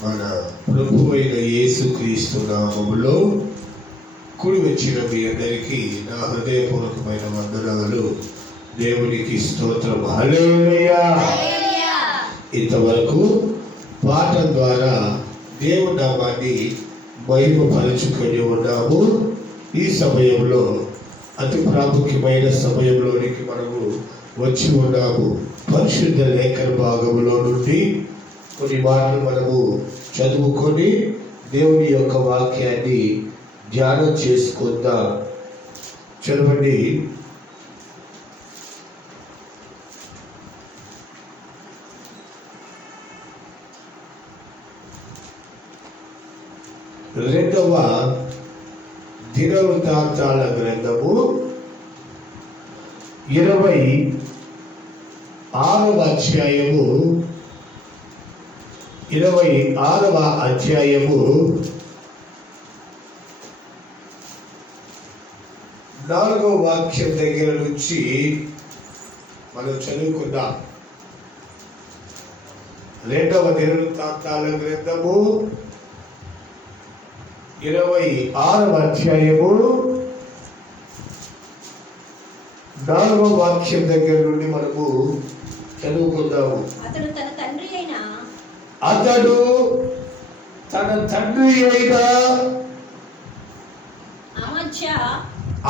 మన ప్రభు అయిన యేసుక్రీస్తు నామములో కూడి వచ్చిన మీ అందరికీ నా హృదయపూర్వకమైన వందనాలు. దేవునికి స్తోత్రం. హల్లెలూయా. ఇంతవరకు పాఠం ద్వారా దేవుని నామాన్ని మహిమపరచుకొని ఉన్నాము. ఈ సమయంలో అతి ప్రాముఖ్యమైన సమయంలోనికి మనము వచ్చి ఉన్నాము. పరిశుద్ధ లేఖన భాగంలో నుండి కొన్ని మాటలు మనము చదువుకొని దేవుని యొక్క వాక్యాన్ని ధ్యానం చేసుకుందాం. చదవండి. రెండవ దినవృత్తాంతాల గ్రంథము 26వ అధ్యాయము 4వ వాక్యం దగ్గర నుంచి మనం చదువుకుందాం. రెండవ దినవృత్తాంతాల గ్రంథము 26వ అధ్యాయము 4వ వాక్యం దగ్గర నుండి మనము చదువుకుందాము. అతడు తన తండ్రి అయిన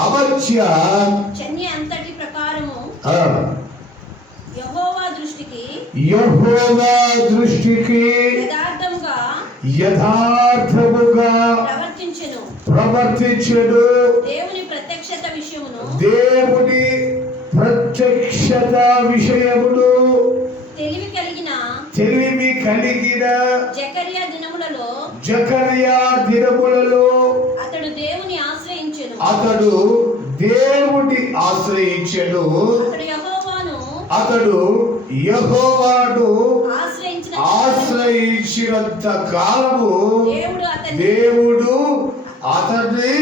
అమర్త్య చన్య అంతటి ప్రకారము యెహోవా దృష్టికి యథార్థముగా ప్రవర్తించెను. దేవుని ప్రత్యక్షత విషయమును తెలివి కలిగిన జకర్యా దినములలో అతడు దేవుని ఆశ్రయించెను. అతడు యెహోవాను ఆశ్రయించినంత కాలము దేవుడు అతన్ని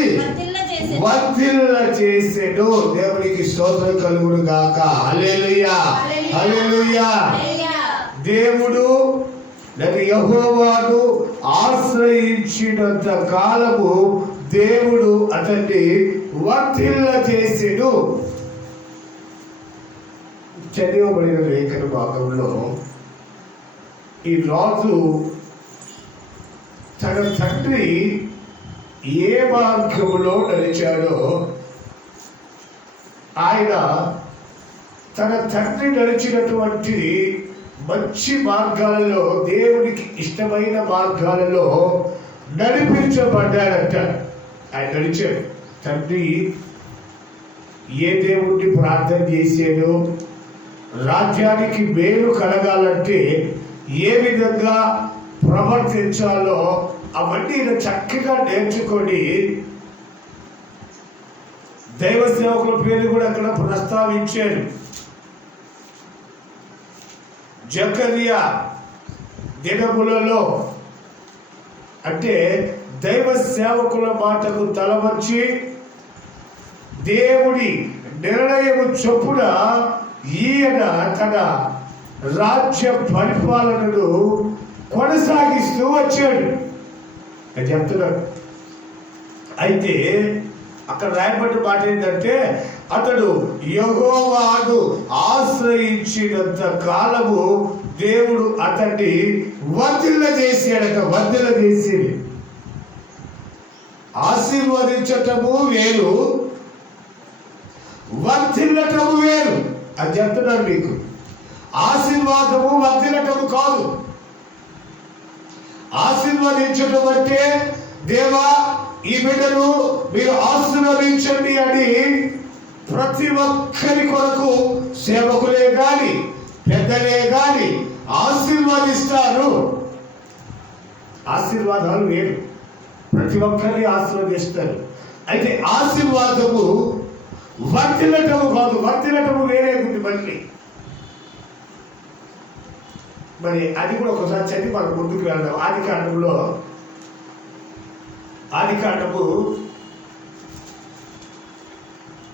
వర్ధిల్ల చేసెను. దేవునికి స్తోత్రం కలుగును గాక. హల్లెలూయా, హల్లెలూయా. దేవుడు యెహోవాను ఆశ్రయించినంత కాలము దేవుడు అతన్ని వర్ధిల్ల చేసెను. చదివబడిన లేఖన భాగంలో ఈ రాజు తన తండ్రి ఏ మార్గంలో నడిచాడో ఆయన తన తండ్రి నడిచినటువంటి మంచి మార్గాలలో, దేవునికి ఇష్టమైన మార్గాలలో నడిపించబడ్డాడంట. ఆయన నడిచాడు. తండ్రి ఏ దేవుడిని ప్రార్థన చేశాడో, రాజ్యానికి మేలు కలగాలంటే ఏ విధంగా ప్రవర్తించాలో అవన్నీ చక్కగా నేర్చుకొని దైవ సేవకుల పేరు కూడా అక్కడ ప్రస్తావించారు. జకర్యా దినములలో అంటే దైవ సేవకుల మాటకు తలవంచి దేవుడి నిర్ణయము చొప్పున ఈయన తన రాజ్య పరిపాలనను కొనసాగిస్తూ వచ్చాడు అని చెప్తున్నాడు. అయితే అక్కడ రాయబడిన మాట ఏంటంటే అతడు యెహోవాను ఆశ్రయించినంత కాలము దేవుడు అతన్ని వర్ధిల్ల చేశాడట. వర్ధిల్ల చేసి ఆశీర్వదించటము వేరు, వర్ధిల్లటము వేరు అని చెప్తున్నాడు మీకు. ఆశీర్వాదము వర్ధిల్లటము కాదు. ఆశీర్వదించటం అంటే దేవా ఈ బిడ్డను మీరు ఆశీర్వదించండి అని ప్రతి ఒక్కరి కొరకు సేవకులే గాని పెద్దలే గాని ఆశీర్వదిస్తారు. ఆశీర్వాదాలు వేరు, ప్రతి ఒక్కరిని ఆశీర్వదిస్తారు. అయితే ఆశీర్వాదము వర్ధిల్లటము కాదు. వర్ధిల్లటము వేరే ఉంది. మరి అది కూడా ఒకసారి చదివి మనం ముందుకు వెళ్దాం. ఆదికాండము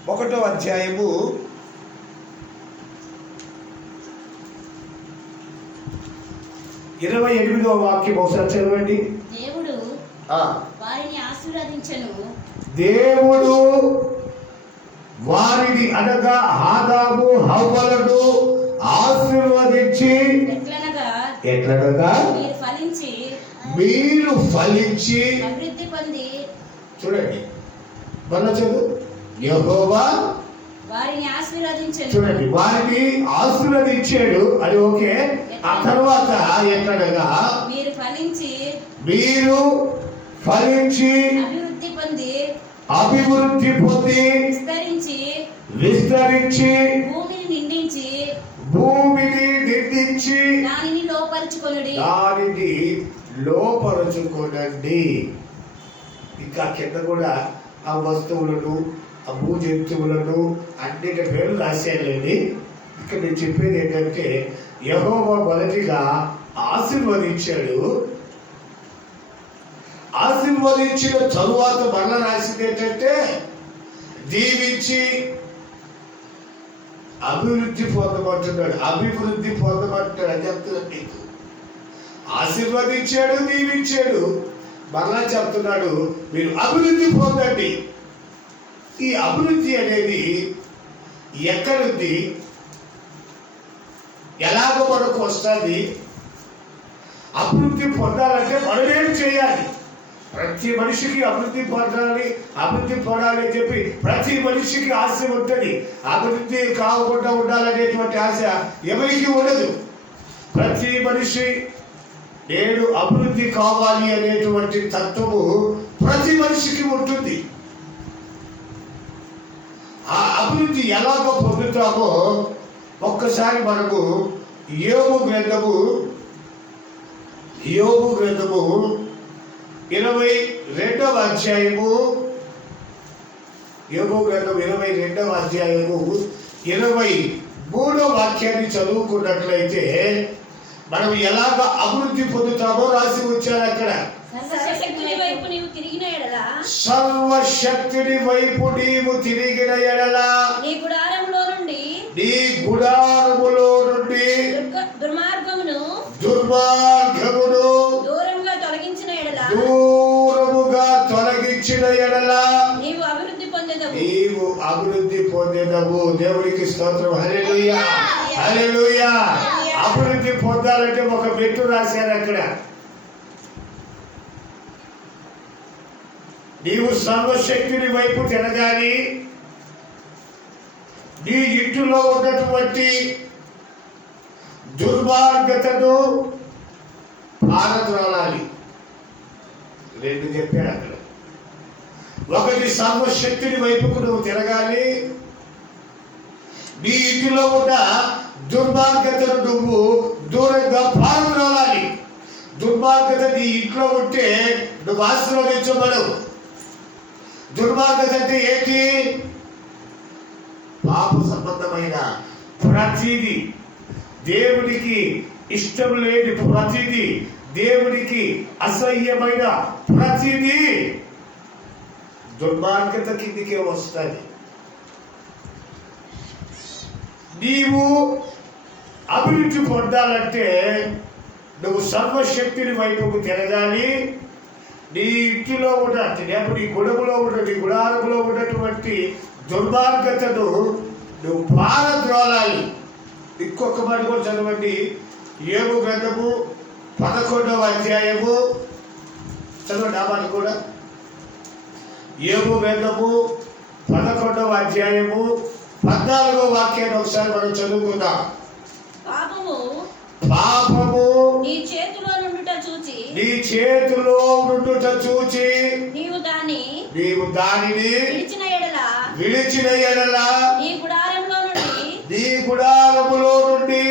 1వ అధ్యాయము 7 28వ వాక్యం ఒకసారి చదవండి. దేవుడు వారిని ఆశీర్వదించెను. దేవుడు వారిని అనగా ఆదాము హవ్వలను ఆశీర్వదించి ఎట్లనగా మీరు ఫలించి అభివృద్ధి పొంది. చూడండి మళ్ళా చదువు. యెహోవా వారిని ఆశీర్వదించెను. చూడండి వారిని ఆశీర్వదించాడు, అది ఓకే. ఆ తర్వాత ఎట్లనగా మీరు ఫలించి అభివృద్ధి పొంది విస్తరించి భూమిని నిండించి దానిని లోపరుచుకొనండి. ఇంకా కింద కూడా ఆ వస్తువులను, ఆ భూ జంతువులను అన్నిటి పేర్లు రాసేయాలండి. ఇక్కడ నేను చెప్పేది ఏంటంటే యెహోవా మొదటిగా ఆశీర్వదించాడు. ఆశీర్వదించిన తరువాత మరలా రాసింది ఏంటంటే దీవించి అభివృద్ధి పొందమంటున్నాడు. అభివృద్ధి పొందమంటాడు అని చెప్తున్నాడు. నీకు ఆశీర్వదించాడు, దీవించాడు, మరలా చెప్తున్నాడు మీరు అభివృద్ధి పొందండి. ఈ అభివృద్ధి అనేది ఎక్కడుంది, ఎలాగో మనకు వస్తుంది? అభివృద్ధి పొందాలంటే మనమేం చేయాలి? ప్రతి మనిషికి అభివృద్ధి పొందాలి అని చెప్పి ప్రతి మనిషికి ఆశ ఉంటుంది. అభివృద్ధి కాకుండా ఉండాలనేటువంటి ఆశ ఎవరికి ఉండదు. ప్రతి మనిషి నేను అభివృద్ధి కావాలి అనేటువంటి తత్వము ప్రతి మనిషికి ఉంటుంది. ఆ అభివృద్ధి ఎలాగో పొందుతామో ఒక్కసారి మనము యోబు గ్రంథము 22వ అధ్యాయము, యోబు గ్రంథం 22వ అధ్యాయము 23వ వాక్యాన్ని చదువుకున్నట్లయితే మనం ఎలాగ అభివృద్ధి పొందుతామో రాసి వచ్చారు అక్కడ. సర్వశక్తుని వైపు నీవు తిరిగిన ఎడల నీ గుడారములో నుండి దుర్మార్గమును దూరముగా తొలగించిన ఎడల నీవు అభివృద్ధి పొందేదవు. దేవునికి స్తోత్రం. హల్లెలూయా, హల్లెలూయా. అభివృద్ధి పొందాలంటే ఒక మెట్టు రాశారు అక్కడ. నీవు సర్వశక్తుని వైపు తిరగాలి. నీ ఇంటిలో ఉన్నటువంటి దుర్మార్గతను పారద్రోలాలి. రెండు చెప్పాడు అక్కడ. ఒకటి సర్వశక్తుని వైపుకు నువ్వు తిరగాలి. నీ ఇంటిలో ఉన్న దుర్మార్గతను నువ్వు దూరంగా పారద్రోలాలి. దుర్మార్గత నీ ఇంట్లో ఉంటే నువ్వు ఆశీర్వదించబడవు. దుర్మార్గత అంటే ఏంటి? పాప సంబంధమైన ప్రతిదీ, దేవునికి ఇష్టం లేని ప్రతిదీ, దేవునికి అసహ్యమైన ప్రతిదీ దుర్మార్గత కిందికే వస్తుంది. నీవు అభివృద్ధి పొందాలంటే నువ్వు సర్వశక్తిని వైపుకు తిరగాలి. నీ ఇంటిలో ఉన్న, నీ గుడములో ఉన్న, నీ గుడారములో ఉన్నటువంటి దుర్మార్గతను నువ్వు పారద్రోలాలి. ఇంకొక మాట కూడా చదవండి. యోబు గ్రంథము 11వ అధ్యాయము చదవండి. ఆ మాట కూడా యోబు గ్రంథము 11వ అధ్యాయము 14వ వాక్యాన్ని ఒకసారి మనం చదువుకుందాం. పాపము నీ చేతిలో నుండుట చూచి నీవు దానిని విడిచిన ఎడల నీ గుడారములో నుండి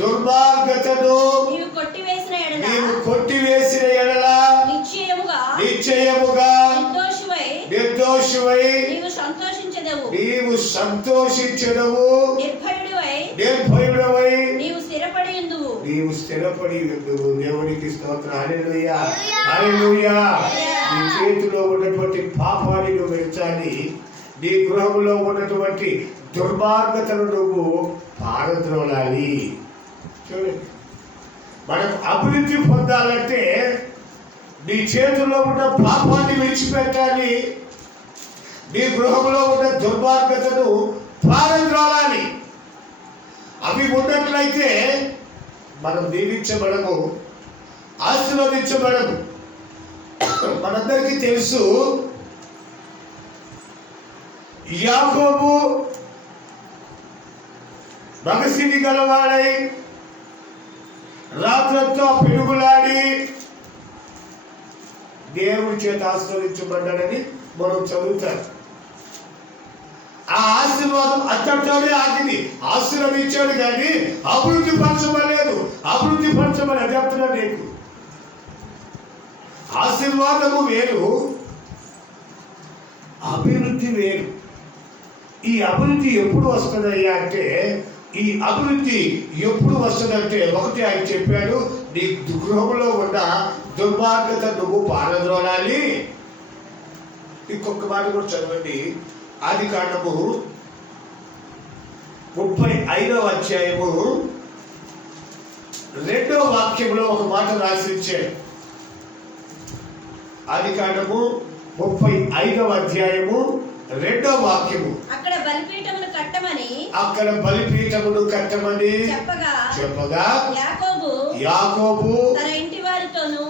దుర్మార్గతను నీవు కొట్టివేసిన ఎడల నిశ్చయముగా నిర్దోషివై నీవు సంతోషించెదవు. నిర్భయుడవై నీవు స్థిరపడి ఉందువు. దేవునికి స్తోత్రం. హల్లెలూయా, హల్లెలూయా. నీ చేతిలో ఉన్నటువంటి పాపాన్ని నువ్వు విడిచాలి. నీ గృహంలో ఉన్నటువంటి దుర్మార్గతను నువ్వు పారద్రోలాలి. చూడండి, మనం అభివృద్ధి పొందాలంటే నీ చేతుల్లో ఉన్న పాపాన్ని విడిచిపెట్టాలి, నీ గృహంలో ఉన్న దుర్మార్గతను పారద్రోలాలి. అవి ఉన్నట్లయితే మనం దీవించబడము, ఆశీర్వదించబడము. మనందరికీ తెలుసు, యాకోబు మగసిరి గలవాడై రాత్రంతా పిడుగులాడి దేవుడి చేత ఆశీర్వదించబడ్డాడని మనం చదువుతాం. ఆ ఆశీర్వాదం అక్కడితోనే ఆగింది. ఆశీర్వదించాడు కానీ అభివృద్ధి పరచబడలేదు. అభివృద్ధి పరచబడి అది చెప్తున్నా నీకు. ఆశీర్వాదము వేరు, అభివృద్ధి వేరు. ఈ అభివృద్ధి ఎప్పుడు వస్తుందయ్యా అంటే, ఈ అభివృద్ధి ఎప్పుడు వస్తుందంటే, ఒకటి ఆయన చెప్పాడు, నీ గృహంలో ఉన్న దుర్మార్గత నువ్వు పారద్రోలాలి. ఇంకొక మాట కూడా చదవండి. ఆదికాండము 35వ అధ్యాయము 2వ వాక్యంలో ఒక మాట రాసించాడు. ఆదికాండము 35వ అధ్యాయము 2వ వాక్యము. అక్కడ బలిపీఠమును కట్టమని చెప్పగా యాకోబు తన ఇంటి వారితోను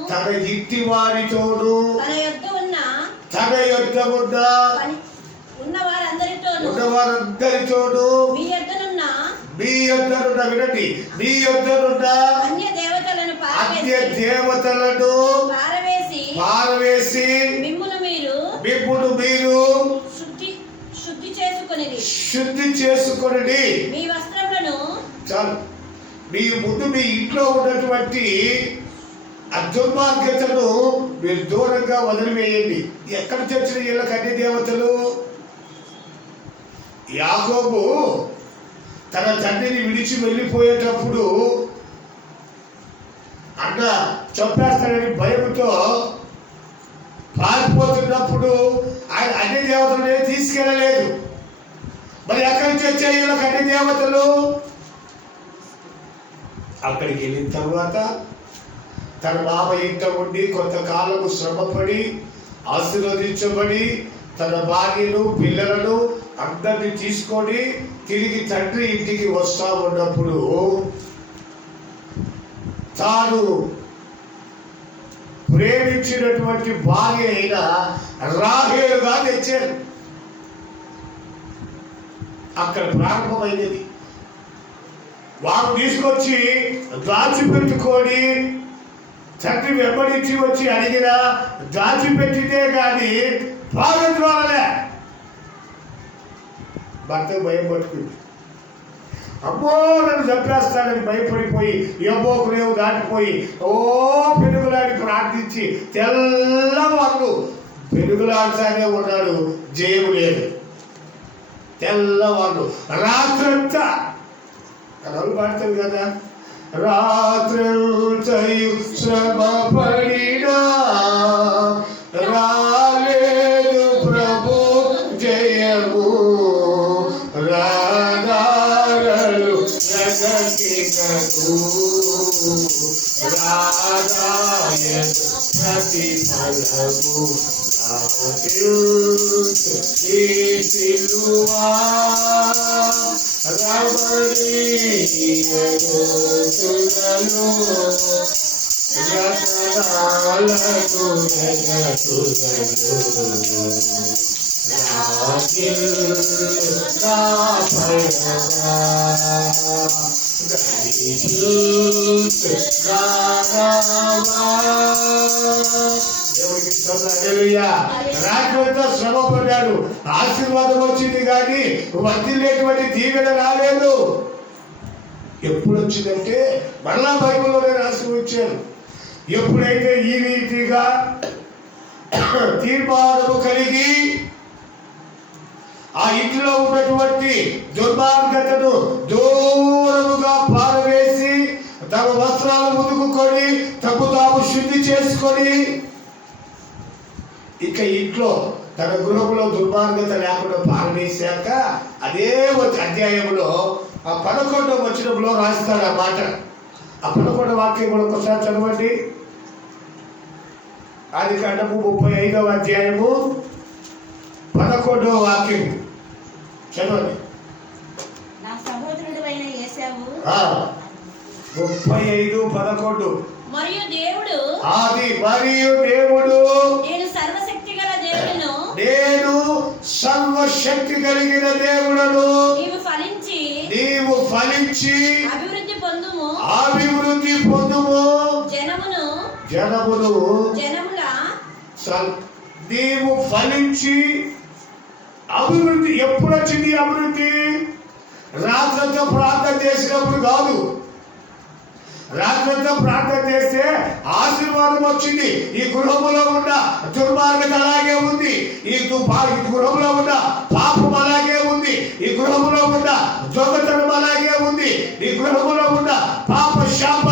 తన యొద్ద ఉన్న వారందరితోను మీ యొద్దనున్న వినండి, మీ యొద్దనున్న అన్య దేవతలను పారవేసి మిమ్మును మీరు శుద్ధి చేసుకొనిడి. మీ వస్త్రములను చాలు, మీ ముందు మీ ఇంట్లో ఉన్నటువంటి దుర్మార్గతను మీరు దూరంగా వదిలివేయండి. ఎక్కడ తెచ్చిన వీళ్ళకి అన్ని దేవతలు? యాకోబు తన తండ్రిని విడిచి వెళ్ళిపోయేటప్పుడు అన్న చంపేస్తాడని భయంతో పారిపోతున్నప్పుడు ఆయన అన్ని దేవతలనే తీసుకెళ్ళలేదు. మరి ఎక్కడి నుంచి వచ్చాయి వీళ్ళకి అన్ని దేవతలు? అక్కడికి వెళ్ళిన తర్వాత తన మామ ఇంట ఉండి కొంతకాలము శ్రమపడి ఆశీర్వదించబడి తన భార్యను పిల్లలను అందరినీ తీసుకొని తిరిగి తండ్రి ఇంటికి వస్తా ఉన్నప్పుడు తాను ప్రేమించినటువంటి భార్య అయిన రాహేలుగా తెచ్చారు. అక్కడ ప్రారంభమైనది. వారు తీసుకొచ్చి దాచిపెట్టుకొని తండ్రి వెంబడించి వచ్చి అడిగినా దాచిపెట్టితే కానీ పారద్రోలలే. భర్త భయం పట్టుకుంది. అమ్మో నన్ను చంపేస్తాడని భయపడిపోయి ఎమ్మోకు రేవు దాటిపోయి పెనుగులాడి ప్రార్థించి తెల్లవాళ్ళు పెనుగులాడుతానే ఉన్నాడు, జయము లేదు. తెల్లవాళ్ళు రాత్రంతా కథలు పాడతారు కదా, రాత్రంతయు శ్రమ పడినా రాలేదు ప్రభు జయము, రాగారలు జగతినకు రాగాయను ప్రతిఫలము ఈ సిలువా రమణీయను తులను రతనాలకు రగతులను రాత్రంతా శ్రమ పడ్డాడు. ఆశీర్వాదం వచ్చింది కానీ వర్తిల్లేటువంటి దీవెన రాలేదు. ఎప్పుడు వచ్చిందంటే మరలా బైబిల్లోనే రాసి ఉంచారు. ఎప్పుడైతే ఈ రీతిగా తీర్మానము కలిగి ఆ ఇంట్లో ఉన్నటువంటి దుర్మార్గతను దూరముగా పారవేసి తమ వస్త్రాలు ఉతుకుకొని తప్పు తాము శుద్ధి చేసుకొని ఇక ఇంట్లో తన గృహంలో దుర్మార్గత లేకుండా పారవేశాక అదే అధ్యాయంలో 11వ వచనంలో రాస్తాడు ఆ మాట. ఆ 11వ వాక్యం కూడా ఒకసారి చదవండి. ఆదికాండము 35వ అధ్యాయము 11వ వాక్యం చదవండి. నా సహోదరుడైన యేసావు 35:11 మరియు దేవుడు మరియు దేవుడు నేను సర్వశక్తి గల దేవుడను, నేను సర్వశక్తి కలిగిన దేవుడను, నీవు ఫలించి అభివృద్ధి పొందుము, జనముల నీవు ఫలించి అభివృద్ధి. ఎప్పుడు వచ్చింది అభివృద్ధి? రాత్రంతా ప్రార్థన చేసినప్పుడు కాదు. రాత్రంతా ప్రార్థన చేస్తే ఆశీర్వాదం వచ్చింది. ఈ గృహములో ఉన్న దుర్మార్గత అలాగే ఉంది. ఈ గృహంలో ఉన్న పాపం అలాగే ఉంది. ఈ గృహములో ఉన్న దొంగతనం అలాగే ఉంది. ఈ గృహములో ఉన్న పాప శాప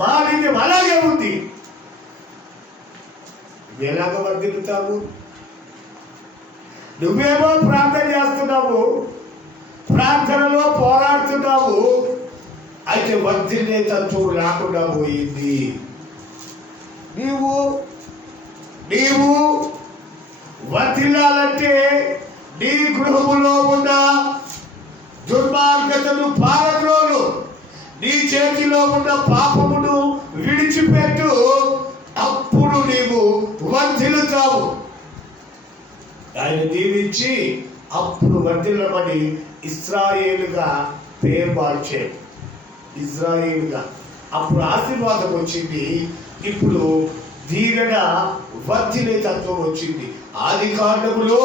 మాలిన్యం అలాగే ఉంది. ఎలాగ వర్ధిల్లుతావు? నువ్వేమో ప్రార్థన చేస్తున్నావు, ప్రార్థనలో పోరాడుతున్నావు, అయితే వర్ధిల్లే తత్వం లేకుండా పోయింది. నీవు వర్ధిల్లాలంటే నీ గృహములో ఉన్న దుర్మార్గతను పారద్రోలు, నీ చేతిలో ఉన్న పాపమును విడిచిపెట్టు. అప్పుడు నీవు వర్ధిల్లుతావు. ఆయన దీవించి అప్పుడు వర్ధిల్లమని ఇశ్రాయేలుగా పేరు మార్చాడు. ఇజ్రాయేలుగా అప్పుడు ఆశీర్వాదం వచ్చింది. ఇప్పుడు దీవెన వర్ధిల్లే తత్వం వచ్చింది. ఆది కాండములో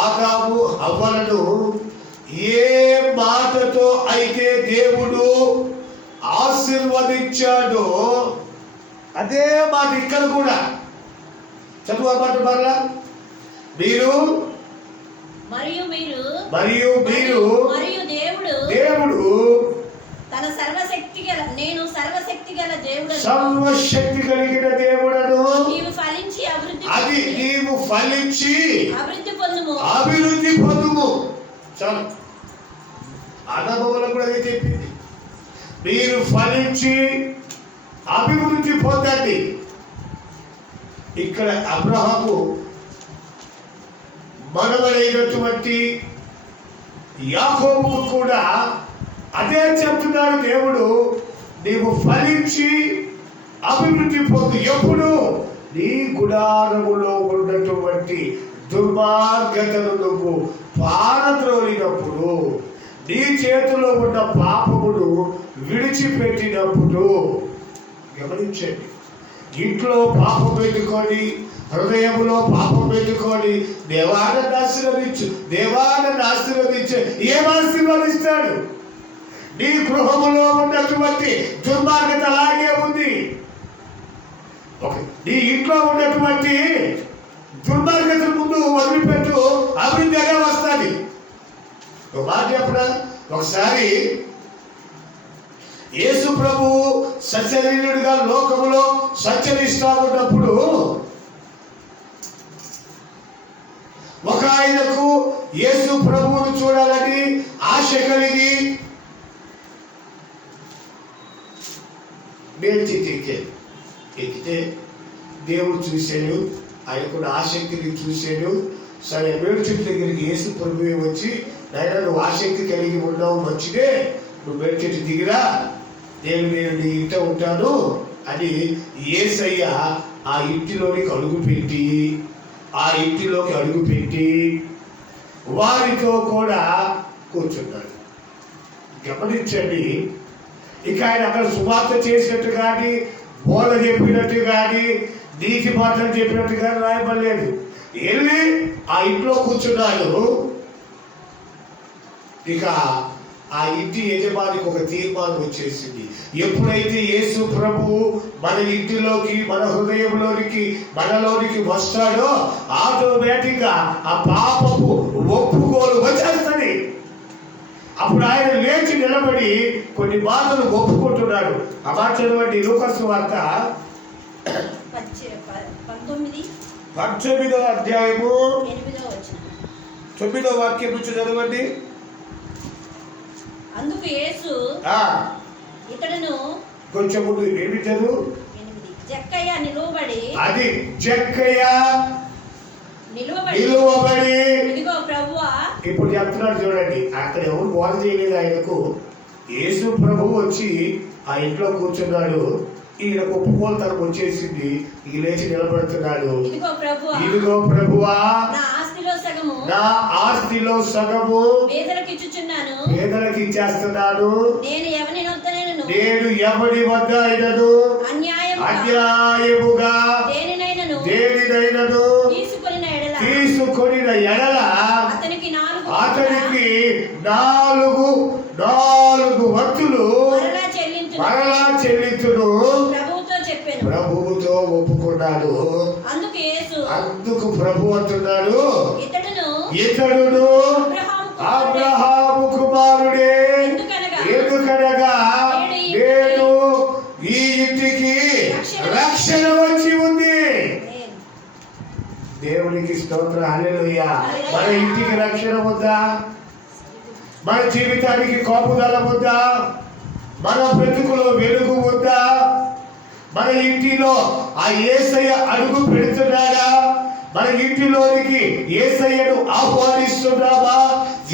ఆదాము హవ్వలను ఏ మాటతో అయితే దేవుడు ఆశీర్వదించాడో అదే మాట ఇక్కడ కూడా చదువు మాట మరలా. మరియు దేవుడు తన సర్వశక్తి గల నేను సర్వశక్తి గల దేవుడు, సర్వశక్తి కలిగిన దేవుడను, నీవు ఫలించి అభివృద్ధి పొందుము. చాలు. అనుభవంలో కూడా అదే చెప్పింది. మీరు ఫలించి అభివృద్ధి పొందండి. ఇక్కడ అబ్రహాము మనవడైనటువంటి యాకోబుకు కూడా అదే చెప్తున్నాడు దేవుడు. నీవు ఫలించి అభివృద్ధి పొందు. ఎప్పుడు? నీ గుడారములో ఉన్నటువంటి దుర్మార్గతను నువ్వు పారద్రోలినప్పుడు, నీ చేతిలో ఉన్న పాపమును విడిచిపెట్టినప్పుడు. గమనించండి, ఇంట్లో పాపం పెట్టుకొని, హృదయంలో పాపం పెట్టుకొని దేవాన్ని ఆశీర్వదించు. ఏం ఆశీర్వదిస్తాడు? నీ గృహములో ఉన్నటువంటి దుర్మార్గత అలాగే ఉంది. నీ ఇంట్లో ఉన్నటువంటి దుర్మార్గత ముందు వదిలిపెట్టు, అభివృద్ధి అనే వస్తుంది. ఒక మాట చెప్పడా, ఒకసారి యేసు ప్రభు సశరీరుడిగా లోకములో సంచరిస్తా ఉన్నప్పుడు ఒక ఆయనకు యేసు ప్రభువును చూడాలని ఆశ కలిగి మేల్చితి ఎక్కితే దేవుడు చూశాడు, ఆయనకున్న ఆసక్తిని చూశాడు. సరే, మేల్చిటి దగ్గరికి యేసు ప్రభువే వచ్చి, నాయన నువ్వు ఆసక్తి కలిగి ఉన్నావు, మంచిదే, నువ్వు మేల్చిటి దిగిరా, నేను నీ ఇంట ఉంటాను అని యేసయ్య ఆ ఇంటిలోకి అడుగుపెట్టి వారితో కూడా కూర్చున్నాడు. గమనించండి, ఇక ఆయన అక్కడ సువార్త చేసినట్టు కానీ, బోధ చెప్పినట్టు కానీ, నీతి మాటలు చెప్పినట్టు కానీ రాయబడలేదు. వెళ్ళి ఆ ఇంట్లో కూర్చున్నాడు. ఇక ఆ ఇంటి యజమానికి ఒక తీర్మానం వచ్చేసింది. ఎప్పుడైతే యేసు ప్రభు మన ఇంటిలోకి, మన హృదయంలోనికి, మనలోనికి వస్తాడో ఆటోమేటిక్ గా ఆ పాపపు ఒప్పుకోలు వచ్చేస్తుంది. అప్పుడు ఆయన లేచి నిలబడి కొన్ని మాటలు ఒప్పుకుంటున్నాడు. ఆ మాట చదవండి, లూకాసు వార్త 19వ అధ్యాయము 9వ వాక్యం నుంచి చదవండి. అందుకు యేసు ఆ, ఇతడును కొంచెం ముందు ఏమిటను 8 జక్కయ్య నిలువబడి అది జక్కయ్య నిలువబడి ఇదిగో ప్రభువా. ఇప్పుడు చెప్తున్నాడు చూడండి, అక్కడ ఎవరు బోధ చేయలేదు ఆయనకు. యేసు ప్రభు వచ్చి ఆ ఇంట్లో కూర్చున్నాడు. ఈయన ఒప్పుకోలుతనం వచ్చేసింది. ఈ లేచి నిలబడుతున్నాడు. ఇదిగో ప్రభువా, ఇదిగో ప్రభువా, నా ఆస్తిలో సగము నా ఆస్తిలో సగము పేదలకు ఇచ్చుచున్నాను. పేదలకు ఇచ్చేస్తున్నాను. నేను ఎవని వద్దనైనను నేను ఎవరి వద్ద అయినను అన్యాయముగా దేనినైనను తీసుకొనిన ఎడల అతనికి 4 వంతులు మరలా చెల్లించును ప్రభువుతో ఒప్పుకున్నాడు. అందుకు ప్రభు అంటున్నాడు, ఇతడును అబ్రహాము కుమారుడే. ఎందుకనగా నేను ఈ ఇంటికి రక్షణ వచ్చి ఉంది. దేవునికి స్తోత్రం, హల్లెలూయా. మన ఇంటికి రక్షణ ఉందా? మన జీవితానికి కాపుదల ఉందా? మన బ్రతుకులో వెలుగు ఉందా? మన ఇంటిలో ఆ యేసయ్య అడుగు పెడుతున్నాడా? మన ఇంటిలోనికి యేసయ్యను ఆహ్వానిస్తున్నామా?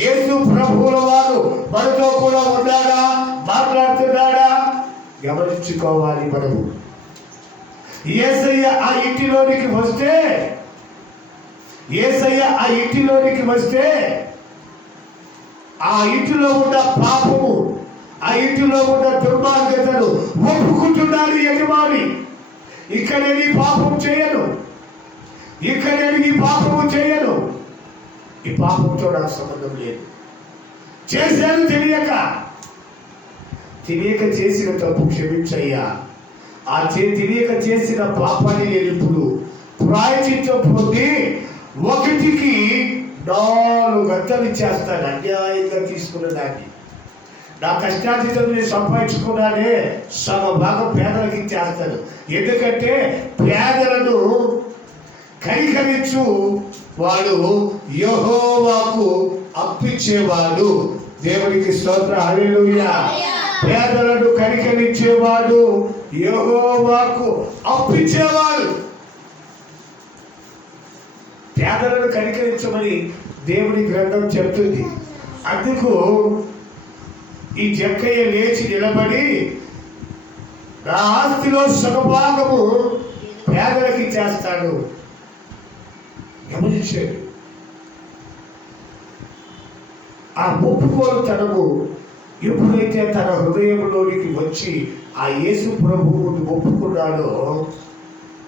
యేసు ప్రభువుల వారు మనతో కూడా ఉన్నాడా? మాట్లాడుతున్నాడా? గమనించుకోవాలి. మనము యేసయ్య ఆ ఇంటిలోనికి వస్తే ఆ ఇంటిలో ఉన్న పాపము, ఆ ఇంటిలో ఉన్న దుర్మార్గతను ఒప్పుకుంటున్నాడు యజమాని. ఇక్కడ నేను ఈ పాపము చేయను, ఈ పాపంతో నాకు సంబంధం లేదు. చేశాను తెలియక చేసిన తప్పు క్షమించయ్యా. ఆ తెలియక చేసిన పాపాన్ని నేను ఇప్పుడు ప్రాయశ్చిత్తం పొంది 1కి 4 గంటలు ఇచ్చేస్తాను. అన్యాయంగా తీసుకున్న దాన్ని, నా కష్టార్జితం నేను సంపాదించుకున్నానే సగ భాగం పేదలకు ఇచ్చేస్తాను. ఎందుకంటే పేదలను కనికరించు వాడు యెహోవాకు అప్పించేవాడు. దేవునికి స్తోత్రం, హల్లెలూయా. పేదలను కనికరించేవాడు యెహోవాకు అప్పించేవాడు. పేదలను కనికరించమని దేవుని గ్రంథం చెప్తుంది. అందుకు ఈ జక్కయ్య లేచి నిలబడి నా ఆస్తిలో సగభాగము పేదలకు ఇచ్చేస్తాడు. గమనించాడు. ఆ ఒప్పుకోలుతనము ఎప్పుడైతే తన హృదయంలోనికి వచ్చి ఆ యేసు ప్రభువుని ఒప్పుకున్నాడో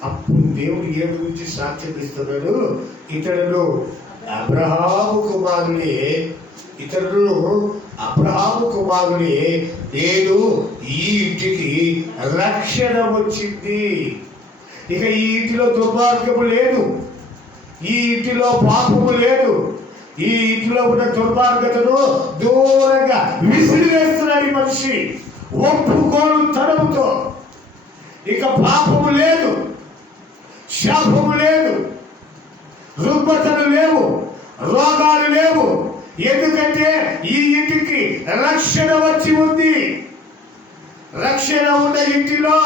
అప్పుడు దేవుడు ఏ గురించి సాక్ష్యం ఇస్తున్నాడు? ఇతడును అబ్రహాము కుమారుడే, నేను ఈ ఇంటికి రక్షణ వచ్చింది. ఇక ఈ ఇంటిలో దుర్మార్గము లేదు, ఈ ఇంటిలో పాపము లేదు, ఈ ఇంటిలో ఉన్న దుర్మార్గతను దూరంగా విసిరివేస్తున్నాడు ఈ మనిషి ఒప్పుకోలు తనముతో. ఇక పాపము లేదు, శాపము లేదు, రుగ్మతలు లేవు, రోగాలు లేవు. ఎందుకంటే ఈ ఇంటికి రక్షణ వచ్చి ఉంది. రక్షణ ఉన్న ఇంటిలో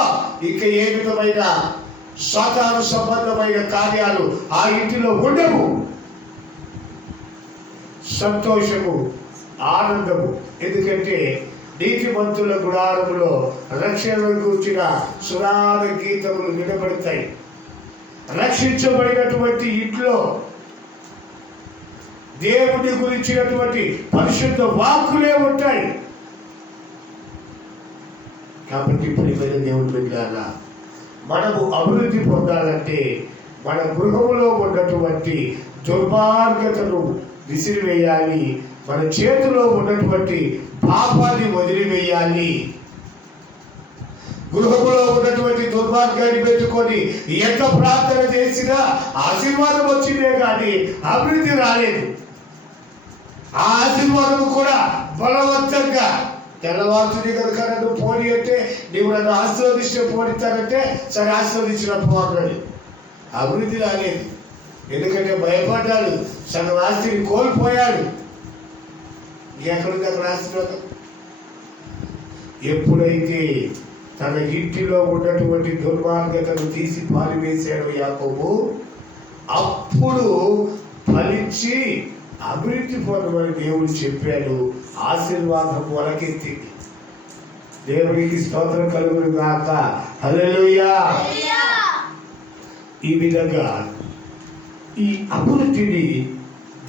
ఇక ఏ విధమైన సాతాను సంబంధమైన కార్యాలు ఆ ఇంటిలో ఉండవు. సంతోషము, ఆనందము. ఎందుకంటే నీతిమంతుల గుడారములో రక్షణను కూర్చిన సునాద గీతములు వినబడతాయి. రక్షించబడినటువంటి ఇంట్లో దేవుని గురించినటువంటి పరిశుద్ధ వాక్కులే ఉంటాయి. కాబట్టి ప్రియమైన దేవుని బిడ్డలారా, మనము అభివృద్ధి పొందాలంటే మన గృహంలో ఉన్నటువంటి దుర్మార్గతను విసిరివేయాలి. మన చేతిలో ఉన్నటువంటి పాపాన్ని వదిలివేయాలి. గృహంలో ఉన్నటువంటి దుర్మార్గాన్ని పెట్టుకొని ఎంత ప్రార్థన చేసినా ఆశీర్వాదం వచ్చిందే కానీ అభివృద్ధి రాలేదు. ఆ ఆశీర్వాదం కూడా బలవంతంగా తెల్లవారుతుంది కనుక నన్ను పోనీ అంటే నీవు నన్ను ఆశీర్వదిస్తే పోనిస్తానంటే సరే ఆశీర్వదించినప్పుడు అన్నాడు. అభివృద్ధి రాలేదు. ఎందుకంటే భయపడ్డాడు, సగం ఆస్తిని కోల్పోయాడు. ఎక్కడికి అక్కడ ఆశీర్వాదం? ఎప్పుడైతే తన ఇంటిలో ఉన్నటువంటి దుర్మార్గతను తీసి పారివేశాడు యాకోబు, అప్పుడు ఫలించి అభివృద్ధి పొందమని దేవుడు చెప్పాడు. ఆశీర్వాదం మొలకెత్తింది. దేవునికి స్తోత్రం కలుగును గాక. హల్లెలూయా. ఈ విధంగా ఈ అభివృద్ధిని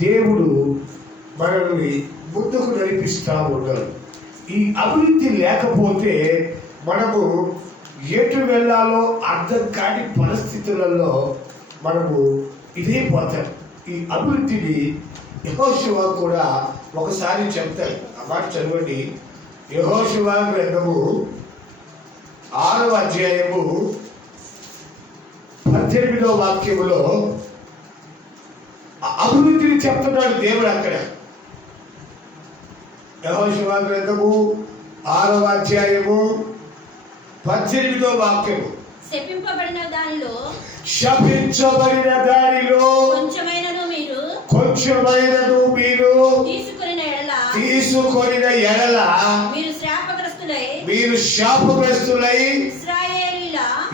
దేవుడు మనల్ని ముందుకు నడిపిస్తా ఉన్నాడు. ఈ అభివృద్ధి లేకపోతే మనము ఎటు వెళ్ళాలో అర్థం కాని పరిస్థితులలో మనము ఇదే పోతాం. ఈ అభివృద్ధిని యెహోషువ కూడా ఒకసారి చెప్తాడు. ఆ మాట చదవండి. యెహోషువ గ్రంథము 6వ అధ్యాయము 18వ వాక్యములో అభివృద్ధిని చెప్తున్నాడు దేవుడు అక్కడ. యెహోషువ గ్రంథము 6వ అధ్యాయము 18వ వాక్యము. శపింపబడిన దానిలో కొంచెమైనను మీరు తీసుకొనిన ఎడల మీరు శాపగ్రస్తులై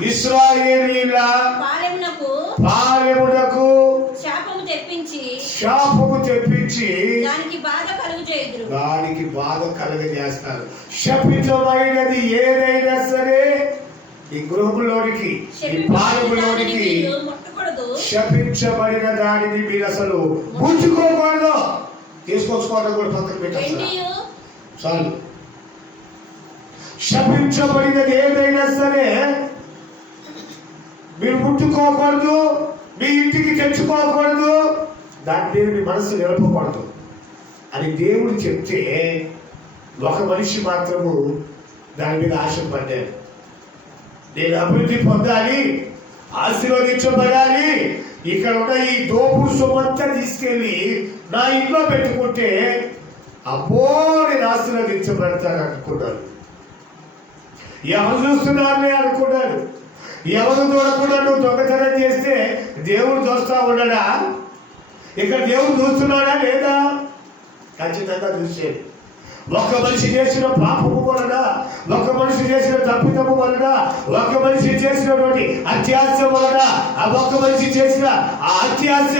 ఇశ్రాయేలీయుల పాలెమునకు శాపము తెప్పించి దానికి బాధ కలుగజేస్తారు. శపితమైనది ఏదైనా సరే ఈ గృహంలోనికి, ఈ పాలెములోనికి శపించబడిన దానిని మీరు అసలు ముట్టుకోకూడదు. తీసుకొచ్చుకోవడం కూడా పక్కన పెట్టారు చాలు. శపించబడినది ఏదైనా సరే మీరు ముట్టుకోకూడదు, మీ ఇంటికి తెచ్చుకోకూడదు, దాని మీద మీ మనసు నిలపకూడదు అని దేవుడు చెప్తే ఒక మనిషి మాత్రము దాని మీద ఆశపడ్డాడు. నేను అభివృద్ధి పొందాలి, ఆశీర్వదించబడాలి, ఇక్కడ ఉన్న ఈ దోపుడు సొమ్మంతా తీసుకెళ్ళి నా ఇంట్లో పెట్టుకుంటే అబ్బో నేను ఆశీర్వదించబడతాను అనుకున్నాడు. ఎవరు చూస్తున్నారని అనుకున్నాడు. ఎవరు చూడకుండా నువ్వు దొంగతనం చేస్తే దేవుడు చూస్తా ఉన్నాడా? ఇక్కడ దేవుడు చూస్తున్నాడా లేదా? ఖచ్చితంగా చూసేది. ఒక్క మనిషి చేసిన పాపము వలన, ఒక్క మనిషి చేసిన తప్పిదము వలన, ఒక్క మనిషి చేసినటువంటి అత్యాశ వలన, ఆ ఒక్క మనిషి చేసిన ఆ అత్యాశ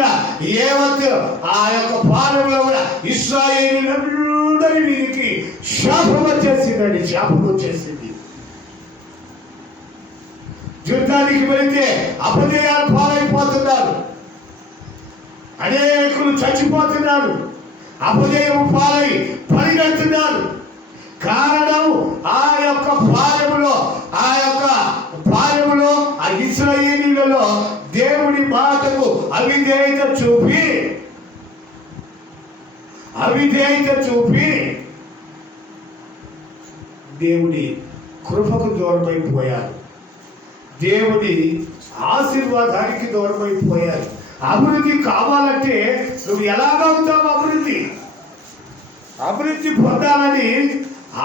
ఏవద్దు ఆ యొక్క పాలనలో కూడా ఇశ్రాయేలీయులందరి వీరికి శాపం వచ్చేసిందండి. శాపం వచ్చేసింది. యుద్ధానికి వెళితే అపజయాలు పాలైపోతున్నారు, అనేకులు చచ్చిపోతున్నారు, అపజయం పాలై పరిగెడుతున్నారు. కారణం ఆ యొక్క పాలెములో ఆ ఇశ్రాయేలీయులలో దేవుని మాటకు అవిధేయత చూపి దేవుని కృపకు దూరమైపోయారు. దేవుని ఆశీర్వాదానికి దూరమైపోయారు. అభివృద్ధి కావాలంటే నువ్వు ఎలాగవుతావు? అభివృద్ధి పొందాలని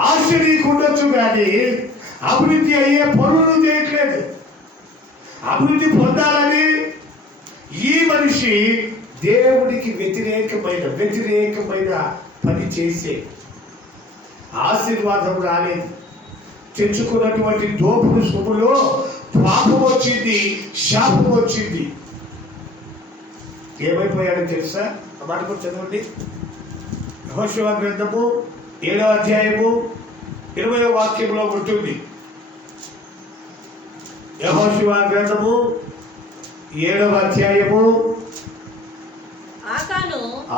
ఆశ నీకు ఉండొచ్చు, కానీ అభివృద్ధి అయ్యే పనులు చేయట్లేదు. అభివృద్ధి పొందాలని ఈ మనిషి దేవుడికి వ్యతిరేకమైన పని చేసే ఆశీర్వాదం రాలేదు. తెచ్చుకున్నటువంటి దోపుడు సొమ్ములో పాపం వచ్చింది, శాపం వచ్చింది. ఏమైపోయాడో తెలుసా? ఆ మాట కూడా చదవండి. యెహోషువ గ్రంథము 7వ అధ్యాయము 20వ వాక్యంలో ఉంటుంది. యెహోషువ గ్రంథము 7వ అధ్యాయము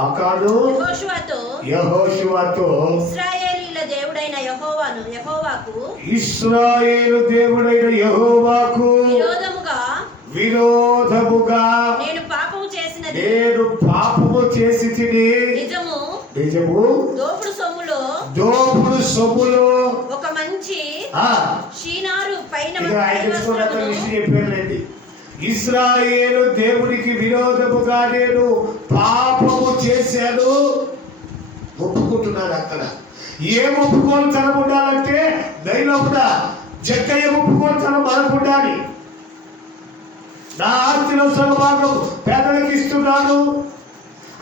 ఆకాను యెహోషువతో ఇశ్రాయేలు దేవుడైన యెహోవాకు విరోధముగా నేను పాపము చేసి తిని నిజము దోపుడు సొమ్ములో ఒక మంచి షీనారు పైన చెప్పారండి. ఇశ్రాయేలు దేవునికి విరోధముగా నేను పాపము చేశాను ఒప్పుకుంటున్నాడు. అక్కడ ఏం ఒప్పుకోని తనం ఉండాలంటే దైవముడ జక్కయ్య ఒప్పుకోని తనం మనకు ఉండాలి. నా ఆస్తిలో సగభాగం పేదలకు ఇస్తున్నాను,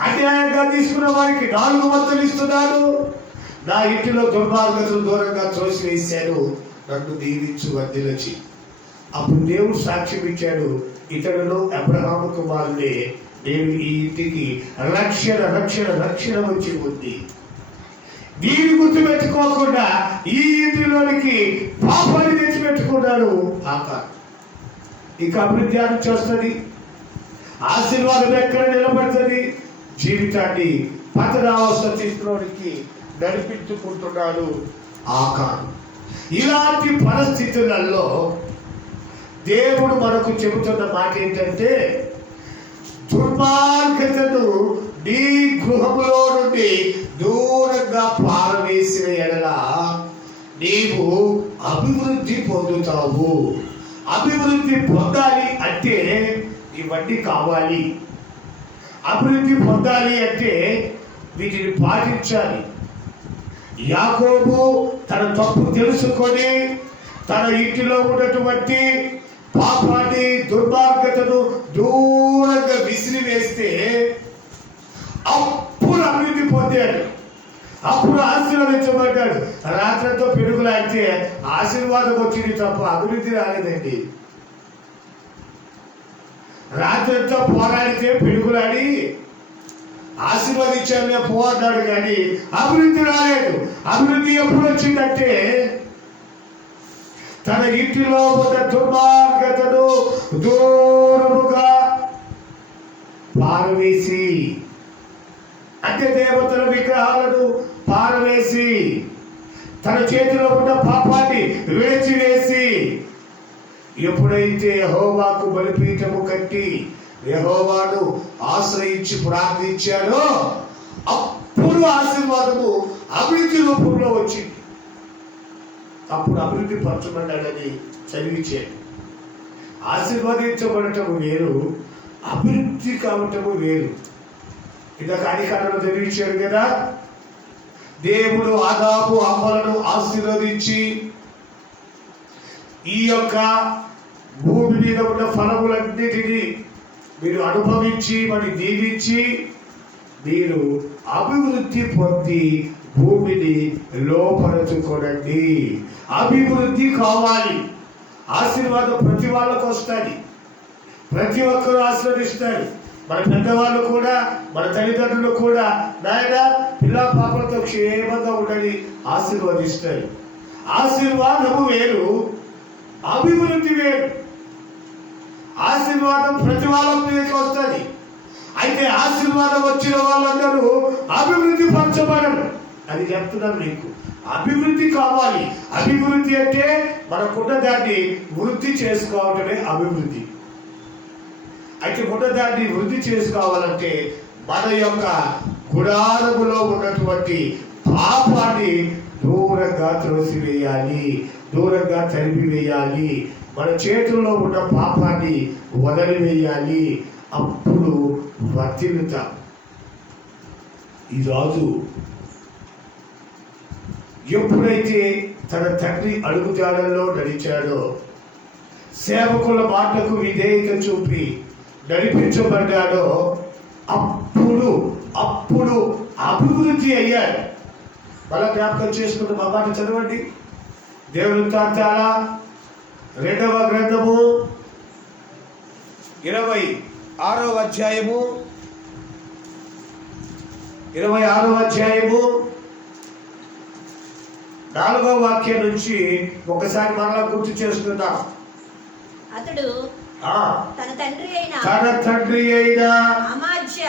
అన్యాయంగా తీసుకున్న వారికి 4 వంతులు ఇస్తున్నాను, నా ఇంటిలో దుర్మార్గతను దూరంగా త్రోసివేశాను, నన్ను దీవించు వర్ధిల్లచి. అప్పుడు దేవుడు సాక్ష్యం ఇచ్చాడు, ఇతడును అబ్రహాము కుమారుడే, నేను ఈ ఇంటికి రక్షణ రక్షణ రక్షణ వచ్చి ఉంది. దీన్ని గుర్తుపెట్టుకోకుండా ఈ ఇంటిలోనికి పాపాన్ని తెచ్చిపెట్టుకున్నాడు ఆకారం. ఇక అభివృద్ధి అని చేస్తుంది, ఆశీర్వాదం ఎక్కడ నిలబడుతుంది? జీవితాన్ని పతనావస్థ తీసుకులోనికి నడిపించుకుంటున్నాడు ఆకారం. ఇలాంటి పరిస్థితులలో దేవుడు మనకు చెబుతున్న మాట ఏంటంటే, దుర్మార్గతను నీ గృహములో నుండి దూరంగా పారవేసిన ఎడల నీవు అభివృద్ధి పొందుతావు. అభివృద్ధి పొందాలి అంటే ఇవన్నీ కావాలి. అభివృద్ధి పొందాలి అంటే వీటిని పాటించాలి. యాకోబు తన తప్పు తెలుసుకొని తన ఇంటిలో ఉన్నటువంటి పాపాన్ని దుర్మార్గతను దూరంగా విసిరివేస్తే అప్పుడు అభివృద్ధి పొందాడు, అప్పుడు ఆశీర్వదించబడ్డాడు. రాత్రితో పిడుగులాడితే ఆశీర్వాదం వచ్చింది తప్ప అభివృద్ధి రాలేదండి. రాత్రితో పోరాడితే పిడుగులాడి ఆశీర్వదించాలనే పోరాడాడు కానీ అభివృద్ధి రాలేదు. అభివృద్ధి ఎప్పుడు వచ్చిందంటే తన ఇంటిలో ఉన్న దుర్మార్గతను దూరముగా పారవేసి, అంటే దేవతల విగ్రహాలను పారవేసి, తన చేతిలో ఉన్న పాపాన్ని విడిచివేసి, ఎప్పుడైతే యెహోవాకు బలిపీఠము కట్టి యెహోవాను ఆశ్రయించి ప్రార్థించాడో అప్పుడు ఆశీర్వాదము అభివృద్ధి రూపంలో వచ్చింది. అప్పుడు అభివృద్ధి పరచబడ్డాడని చదివించాడు. ఆశీర్వదించబడటము వేరు, అభివృద్ధి కావటము వేరు. ఇందాక ఆదికాండంలో చదివించాడు కదా, దేవుడు ఆదాము అవ్వలను ఆశీర్వదించి ఈ యొక్క భూమి మీద ఉన్న ఫలములన్నిటినీ మీరు అనుభవించి మరి దీవించి మీరు అభివృద్ధి పొంది భూమిని లోపరచుకోనండి. అభివృద్ధి కావాలి. ఆశీర్వాదం ప్రతి వాళ్ళకు వస్తుంది, ప్రతి ఒక్కరు ఆశీర్వదిస్తారు. మన పెద్దవాళ్ళు కూడా, మన తల్లిదండ్రులు కూడా నాయన పిల్ల పాపలతో క్షేమంగా ఉండని ఆశీర్వదిస్తారు. ఆశీర్వాదము వేరు, అభివృద్ధి వేరు. ఆశీర్వాదం ప్రతి వాళ్ళ మీదకి వస్తుంది. అయితే ఆశీర్వాదం వచ్చిన వాళ్ళందరూ అభివృద్ధి పరచబడరు. అది చెప్తున్నాను మీకు. అభివృద్ధి కావాలి. అభివృద్ధి అంటే మనకున్న దాన్ని వృద్ధి చేసుకోవటమే అభివృద్ధి. అయితే ఉన్న దాన్ని వృద్ధి చేసుకోవాలంటే మన యొక్క గుడారములో ఉన్నటువంటి పాపాన్ని దూరంగా త్రోసివేయాలి, దూరంగా తరిమివేయాలి. మన చేతుల్లో ఉన్న పాపాన్ని వదిలివేయాలి. అప్పుడు వర్ధిల్లుతాం. ఈ రాజు ఎప్పుడైతే తన తండ్రి అడుగుజాడల్లో నడిచాడో, సేవకుల మాటకు విధేయత చూపి నడిపించబడ్డాడో అప్పుడు అభివృద్ధి అయ్యాడు. మళ్ళా జ్ఞాపకం చేసుకుంటూ మా మాట చదవండి. దేవుని వృత్తాంతాల 2వ గ్రంథము 26వ అధ్యాయము 4వ వాక్యం నుంచి ఒకసారి మరలా గుర్తు చేసుకుందాం. అతడు తన తండ్రి అయిన అమజ్య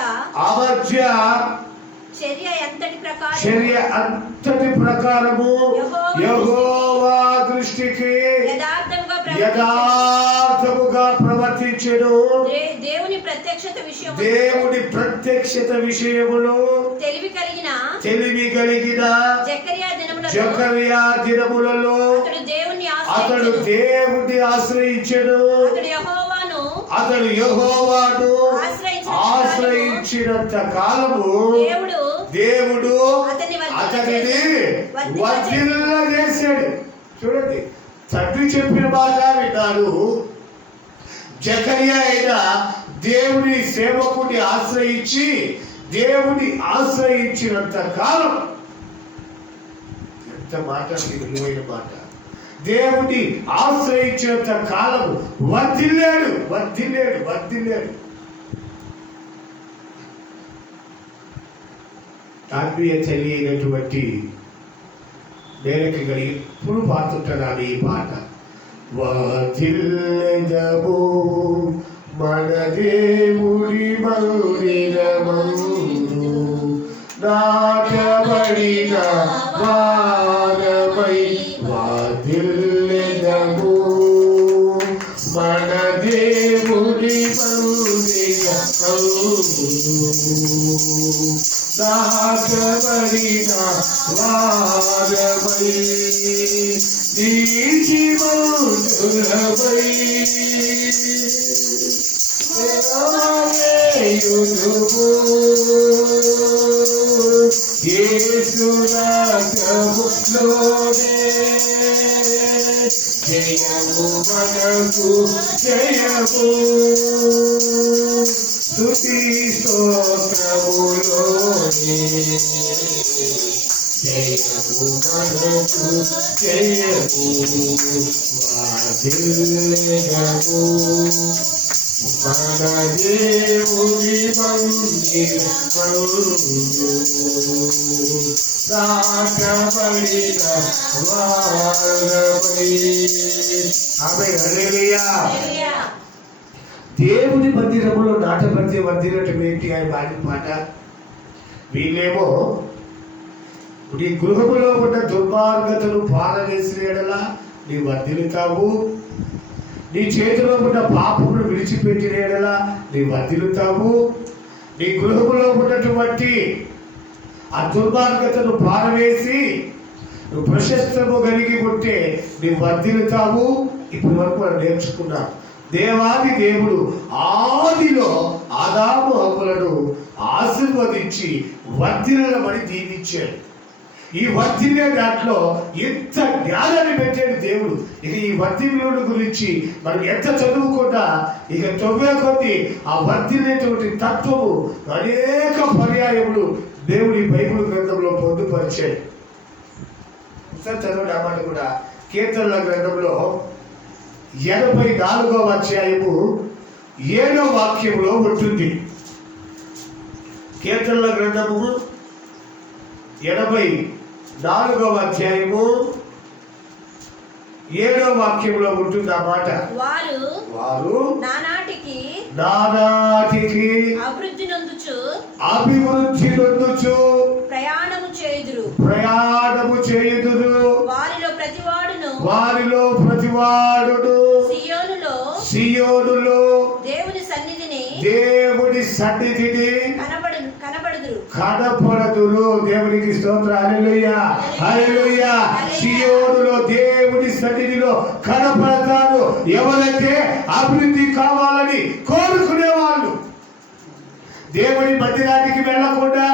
చర్య అంతటి ప్రకారము యెహోవా దృష్టికి యథార్థముగా ప్రవర్తించెను. దేవుని ప్రత్యక్షత విషయములో తెలివి కలిగిన జకర్యా దినములలో అతడు దేవుని ఆశ్రయించెను. అతడు యెహోవాను ఆశ్రయించినంత కాలము దేవుడు అతనిని వర్ధిల్లజేశాడు. చూడండి, తండ్రి చెప్పిన మాట విన్నాడు. జకర్యా అయినా దేవుని సేవకుని ఆశ్రయించి దేవుని ఆశ్రయించినంత కాలం మాట విలువైన మాట. దేవుని ఆశ్రయించేంత కాలం వర్ధిల్లాడు. ఆత్మీయ తెలియనటువంటి నేలకి గడి ఎప్పుడు పాడుతుంటాను ఈ పాట. వర్ధిల్లెదము మన దేవుడి మందిరమందు నాటబడిన వారమై వర్ధిల్లెదము మన దేవుడి మందిరమందు నాటబడిన వారమై నీతిమంతులమై యుధువు యేసు రాజ్యములోనే జయము మనకు జయము స్తుతి స్తోత్రములోనే జయము మనకు జయము వర్ధిల్లెదము మన దేవుడి మందిరమందు నాటబడిన వారమై. ఆమేన్. హల్లెలూయా. దేవుని మందిరములో నాటబడితే వర్ధిల్లటం ఏంటి అని పాడిన పాట. వీళ్ళేమో నీ గృహములో ఉన్న దుర్మార్గతను పారవేసిన ఎడల నీ వర్ధిల్లుతావు, నీ చేతిలో ఉన్న పాపమును విడిచిపెట్టిన ఎడల నీ వర్ధిల్లుతావు, నీ గృహములో ఉన్నటువంటి ఆ దుర్మార్గతను పారవేసి నువ్వు ప్రశస్తము కలిగి ఉంటే నీ వర్ధిల్లుతావు. ఇప్పటి వరకు మనం నేర్చుకున్నాం. దేవాది దేవుడు ఆదిలో ఆదాము హవ్వలను ఆశీర్వదించి వర్ధిల్లమని దీవించాడు. ఈ వర్ధిల్లే దాంట్లో ఎంత జ్ఞానాన్ని పెట్టాడు దేవుడు. ఇక ఈ వర్ధిల్లుడు గురించి మనం ఎంత చదువుకున్నా ఇక తొవ్వే కొద్ది ఆ వర్ధిల్లేటువంటి తత్వము అనేక పర్యాయములు దేవుడి బైబిల్ గ్రంథంలో పొందుపరిచాడు. చదవండి అన్నమాట కూడా. కీర్తనల గ్రంథంలో 84వ అధ్యాయము 7వ వాక్యంలో ఉంటుంది. కీర్తనల గ్రంథము 84వ అధ్యాయము 7వ వాక్యంలో ఉంటుంది ఆ మాట. వారు నానాటికి అభివృద్ధి నొందుచు ప్రయాణము చేయుదురు. వారిలో ప్రతివాడును సియోనులో దేవుని సన్నిధిని కనపడదురు. దేవునికి స్తోత్రం. హల్లెలూయా. హల్లెలూయా. సియోనులో దేవుని సన్నిధిలో కనపడతారు ఎవరైతే అభివృద్ధి కావాలని కోరుకునే వాళ్ళు. దేవుని మందిరానికి వెళ్ళకుండా,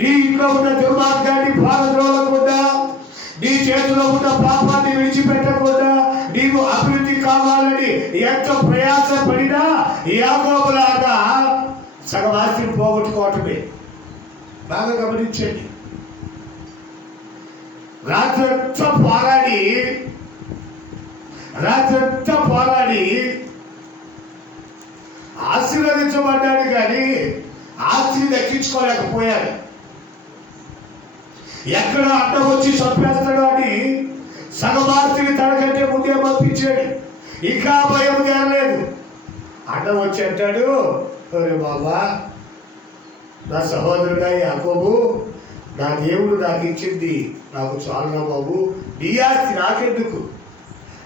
నీ ఇంట్లో ఉన్న దుర్మార్గాన్ని పారద్రోలకుండా, నీ చేతిలో ఉన్న పాపాన్ని విడిచిపెట్టకుండా నీవు అభివృద్ధి కావాలని ఎంత ప్రయాస పడినా యాకోబులాగా సగం ఆస్తిని పోగొట్టుకోవటమే. బాగా గమనించండి. రాత్రంతా పోరాడి ఆశీర్వదించబడ్డాడు కానీ ఆస్తిని దక్కించుకోలేకపోయాడు. ఎక్కడ అడ్డం వచ్చి చంపేస్తాడు అని సగం ఆస్తిని తనకంటే ముందే పంపించాడు. ఇంకా భయం తేరలేదు. అడ్డం వచ్చి అంటాడు, ఒరే బాబా, నా సహోదరుడా యాకోబు, నా దేవుడు నాకు ఇచ్చింది నాకు చాలునా బాబు, నీ ఆస్తి నాకెందుకు,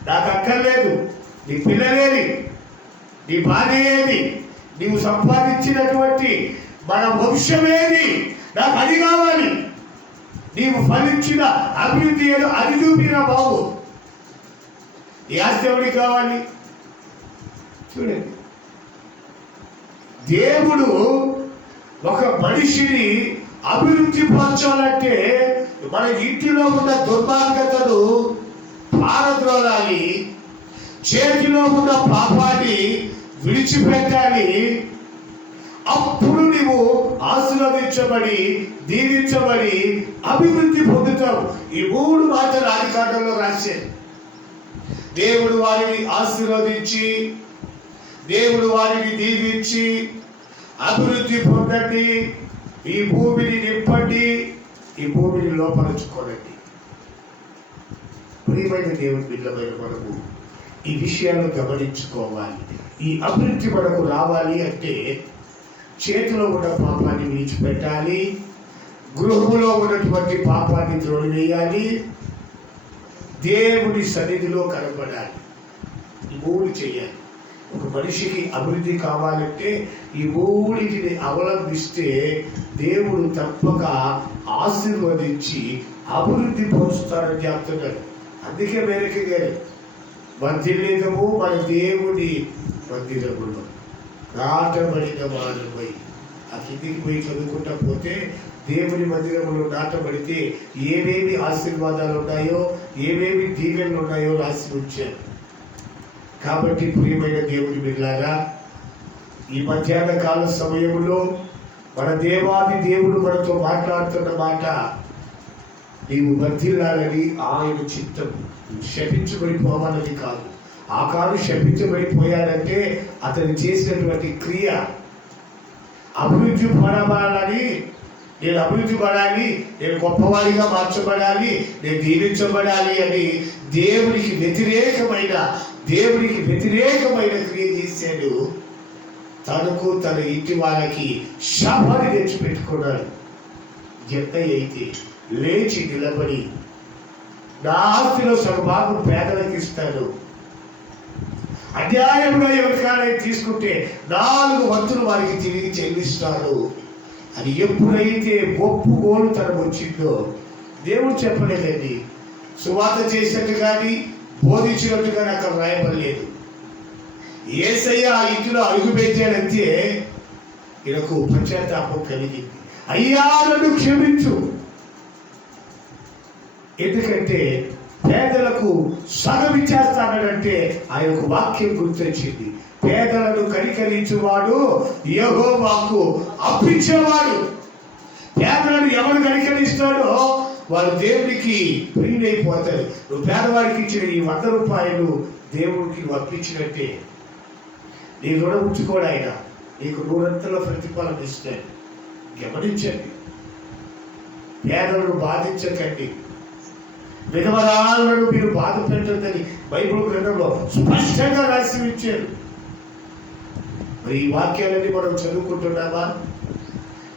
నాకు అక్కర్లేదు. నీ పిల్లలేది, నీ భార్య ఏది, నీవు సంపాదించినటువంటి మన వంశమేది, నాకు అది కావాలి. నీవు ఫలించిన అభివృద్ధి ఏదో అది చూపినా బాబు. ఈ ఆస్తి ఎవరికి కావాలి? చూడండి, దేవుడు ఒక మనిషిని అభివృద్ధి పరచాలంటే మన ఇంటిలో ఉన్న దుర్మార్గతను పారద్రోలాలి, చేతిలో ఉన్న పాపాన్ని విడిచిపెట్టాలి. అప్పుడు నీవు ఆశీర్వదించబడి దీవించబడి అభివృద్ధి పొందుతావు. ఈ 3 మాటలు ఆదికాండంలో రాశారు. దేవుడు వారిని ఆశీర్వదించి, దేవుడు వారిని దీవించి, అభివృద్ధి పొందండి, ఈ భూమిని నింపండి, ఈ భూమిని లోపరుచుకోనండి. ప్రియమైన దేవుని బిడ్డలైన మనము ఈ విషయాలను గమనించుకోవాలి. ఈ అభివృద్ధి మనకు రావాలి అంటే చేతిలో ఉన్న పాపాన్ని విడిచిపెట్టాలి, గృహంలో ఉన్నటువంటి పాపాన్ని త్రోడివేయాలి, దేవుని సన్నిధిలో కనబడాలి. ఈ 3 చేయాలి. ఒక మనిషికి అభివృద్ధి కావాలంటే ఈ 3టిని అవలంబిస్తే దేవుడు తప్పక ఆశీర్వదించి అభివృద్ధి పొందుతారని చెప్తున్నాడు. అందుకే మేరకు గారు మందిరము మన దేవుని మందిరములో నాటబడిన వారిపై ఆ కిందికి పోయి చదువుకుంటా పోతే దేవుని మందిరములో నాటబడితే ఏమేమి ఆశీర్వాదాలు ఉన్నాయో, ఏమేమి దీవెనలు ఉన్నాయో రాసి ఉంచారు. కాబట్టి ప్రియమైన దేవుని బిడ్డలారా, ఈ మధ్యాహ్న కాల సమయంలో మన దేవాది దేవుడు మనతో మాట్లాడుతున్న మాట, నీవు వర్ధిల్లాలని ఆయన చిత్తం. శపించబడిపోవాలని కాదు. ఆకారు శపించబడిపోయాడంటే అతను చేసినటువంటి క్రియ అభివృద్ధి పడబడాలని, నేను అభివృద్ధి పడాలి, నేను గొప్పవాడిగా మార్చబడాలి, నేను దీవించబడాలి అని దేవునికి వ్యతిరేకమైన క్రియ చేశాడు. తనకు తన ఇంటి వాళ్ళకి శాపాన్ని తెచ్చిపెట్టుకున్నాడు. జక్కయ్య అయితే లేచి నిలబడి నా ఆస్తిలో సగభాగం పేదలకు ఇస్తాడు, అన్యాయంగా ఎవరికైనా తీసుకుంటే 4 వంతులు వారికి తిరిగి చెల్లిస్తాడు అని ఎప్పుడైతే ఒప్పుకోలు తనకు వచ్చిందో, దేవుడు చెప్పలేదండి, సువార్త చేసినట్టు కానీ బోధించినట్టు కానీ అక్కడ రాయబడలేదు. యేసయ్య ఆ ఇంటిలో అడుగు పెట్టాడంతే ఈయనకు పశ్చాత్తాపం కలిగింది. అయ్యా నన్ను క్షమించు, ఎందుకంటే పేదలకు సగం ఇచ్చేస్తానంటే ఆయనకు వాక్యం గుర్తొచ్చింది. పేదలను కనికరించువాడు యెహోవాకు అప్పించేవాడు. పేదలను ఎవరు కనికరిస్తాడో వారు దేవునికి ప్రియులైపోతారు. నువ్వు పేదవాడికి ఇచ్చిన ఈ 100 రూపాయలు దేవుడికి అప్పించినట్టే. నీ రుణం ఉంచుకోడు ఆయన, నీకు 100 ప్రతిఫలం ఇస్తాడు. గమనించండి, పేదలను బాధించకండి, విధవరాలను మీరు బాధ పెట్టద్దని బైబిల్ గ్రంథంలో స్పష్టంగా రాసి ఇచ్చారు. మరి ఈ వాక్యాలన్నీ మనం చదువుకుంటున్నామా?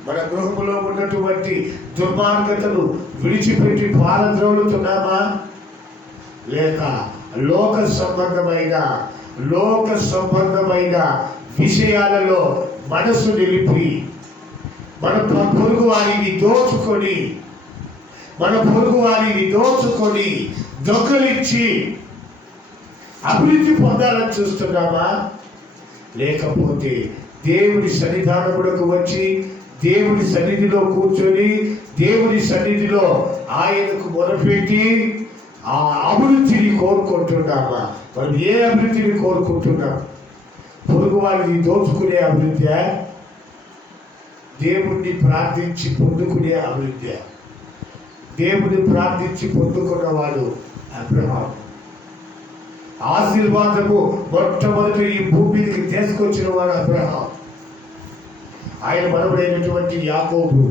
మన గృహంలో ఉన్నటువంటి దుర్మార్గతను విడిచిపెట్టి పారద్రోలుతున్నామా? లేక లోక సంబంధమైన విషయాలలో మనసు నిలిపి మన పొరుగు వారిని దోచుకొని దొంగలించి అభివృద్ధి పొందాలని చూస్తున్నామా? లేకపోతే దేవుని సన్నిధానములకు వచ్చి దేవుని సన్నిధిలో కూర్చొని దేవుని సన్నిధిలో ఆయనకు మొరపెట్టి ఆ అభివృద్ధిని కోరుకుంటున్నామా? మనం ఏ అభివృద్ధిని కోరుకుంటున్నాం? పొరుగు వారిని దోచుకునే అభివృద్ధి, దేవుణ్ణి ప్రార్థించి పొందుకునే అభివృద్ధి? దేవుని ప్రార్థించి పొందుకున్నవాడు అబ్రహాం. ఆశీర్వాదము మొట్టమొదటి ఈ భూమికి తీసుకొచ్చిన వాడు అబ్రహాం. ఆయన మనవడైనటువంటి యాకోబు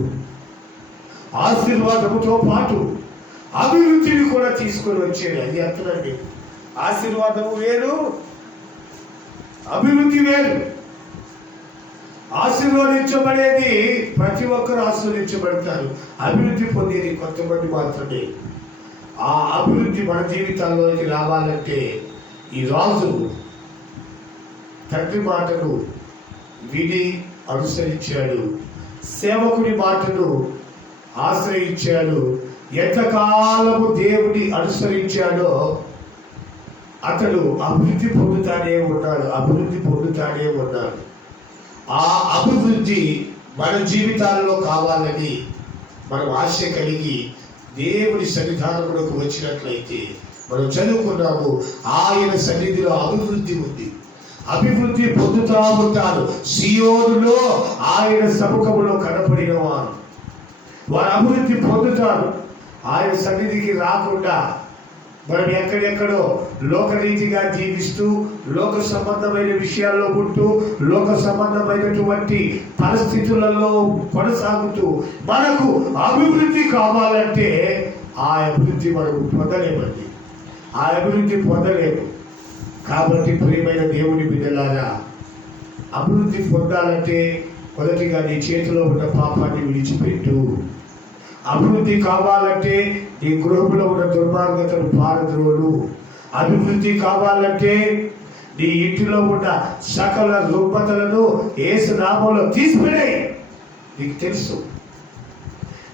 ఆశీర్వాదముతో పాటు అభివృద్ధిని కూడా తీసుకొని వచ్చాడు. అది అర్థమండి. ఆశీర్వాదము వేరు, అభివృద్ధి వేరు. ఆశీర్వదించబడేది ప్రతి ఒక్కరు ఆశీర్వదించబడతారు, అభివృద్ధి పొందేది కొంతమంది మాత్రమే. ఆ అభివృద్ధి మన జీవితాల్లోకి రావాలంటే ఈ రాజు తండ్రి మాటను విని అనుసరించాడు, సేవకుని మాటను ఆశ్రయించాడు. ఎంతకాలము దేవుని అనుసరించాడో అతడు అభివృద్ధి పొందుతానే ఉన్నాడు. ఆ అభివృద్ధి మన జీవితాలలో కావాలని మనం ఆశ కలిగి దేవుని సన్నిధానంలోకి వచ్చినట్లయితే, మనం చదువుకున్నాము, ఆయన సన్నిధిలో అభివృద్ధి ఉంది, అభివృద్ధి పొందుతా ఉంటారు. సియోనులో ఆయన సముఖములో కనపడిన వారు అభివృద్ధి పొందుతారు. ఆయన సన్నిధికి రాకుండా మనం ఎక్కడెక్కడో లోకరీతిగా జీవిస్తూ, లోక సంబంధమైన విషయాల్లో ఉంటూ, లోక సంబంధమైనటువంటి పరిస్థితులలో కొనసాగుతూ మనకు అభివృద్ధి కావాలంటే ఆ అభివృద్ధి మనకు పొందలేమండి. ఆ అభివృద్ధి పొందలేము. కాబట్టి ప్రియమైన దేవుని బిడ్డలారా, అభివృద్ధి పొందాలంటే మొదటిగా నీ చేతిలో ఉన్న పాపాన్ని విడిచిపెట్టు. అభివృద్ధి కావాలంటే నీ గృహంలో ఉన్న దుర్మార్గతను పారద్రోలు. అభివృద్ధి కావాలంటే నీ ఇంటిలో ఉన్న సకల రుగ్మతలను యేసు నామములో తీసిపడేయ్. నీకు తెలుసు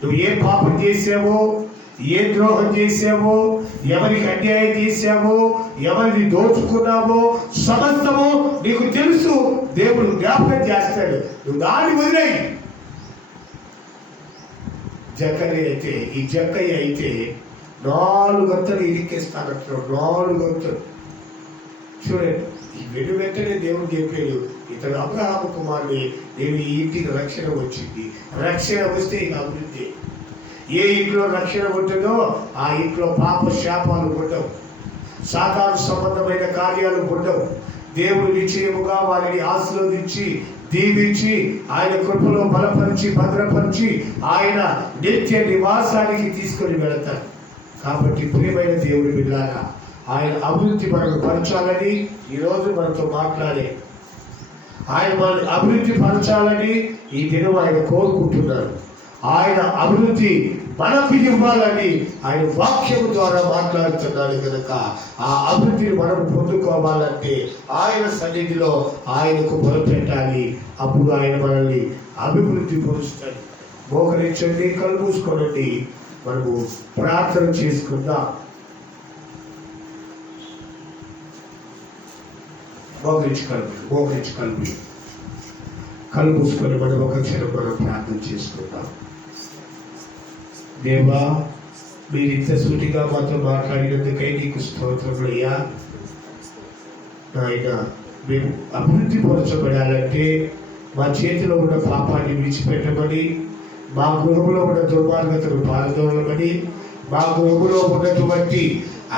నువ్వు ఏ పాపం చేసావో, ఏ ద్రోహం చేసావో, ఎవరికి అన్యాయం చేసావో, ఎవరిని దోచుకున్నావో సమస్తము నీకు తెలుసు. దేవుడు జ్ఞాపకం చేస్తాడు. నువ్వు దాన్ని వదిలేయి. ఈ జక్కయ్య అయితే 4 గంటలు ఇరికేస్తానంటున్నాడు. 4 గంటలు చూడండి. ఈ వెంటనే దేవుడు చెప్పాడు, ఇతడు అబ్రహాము కుమారుని, నేను ఈ ఇంటికి రక్షణ వచ్చింది. రక్షణ వస్తే ఇక అభివృద్ధి. ఏ ఇంట్లో రక్షణ ఉంటుందో ఆ ఇంట్లో పాప శాపాలు ఉండవు, సాతాను సంబంధమైన కార్యాలు ఉండవు. దేవుడు నిశ్చయముగా వారిని ఆశీర్వదించి దీవించి ఆయన కృపలో బలపరిచి భద్రపరిచి ఆయన నిత్య నివాసానికి తీసుకొని వెళతారు. కాబట్టి ప్రియమైన దేవుడి బిడ్డలారా, ఆయన అభివృద్ధి మనకు పరచాలని ఈరోజు మనతో మాట్లాడే, ఆయన మనల్ని అభివృద్ధి పరచాలని ఈ దినం ఆయన కోరుకుంటున్నారు. ఆయన అభివృద్ధి మనకు ఇవ్వాలని ఆయన వాక్యం ద్వారా మాట్లాడుతున్నాడు కనుక ఆ అభివృద్ధిని మనం పొందుకోవాలంటే ఆయన సన్నిధిలో ఆయనకు మొదలుపెట్టాలి. అప్పుడు ఆయన మనల్ని అభివృద్ధి పరుస్తాడు. మోకరించండి, కళ్ళు మూసుకోనండి, మనము ప్రార్థన చేసుకుందాం. మోకరించి కళ్ళు మూసుకొని మనం ఒక క్షణం మనం ప్రార్థన చేసుకుందాం. దేవా, మీరు ఇంత సూటిగా మాతో మాట్లాడినందుకై నీకు స్తోత్రములయ్యా. ఆయన మేము అభివృద్ధి పరచబడాలంటే మా చేతిలో ఉన్న పాపాన్ని విడిచిపెట్టమని, మా గృహంలో ఉన్న దుర్మార్గతను పారదోలమని, మా గృహంలో ఉన్నటువంటి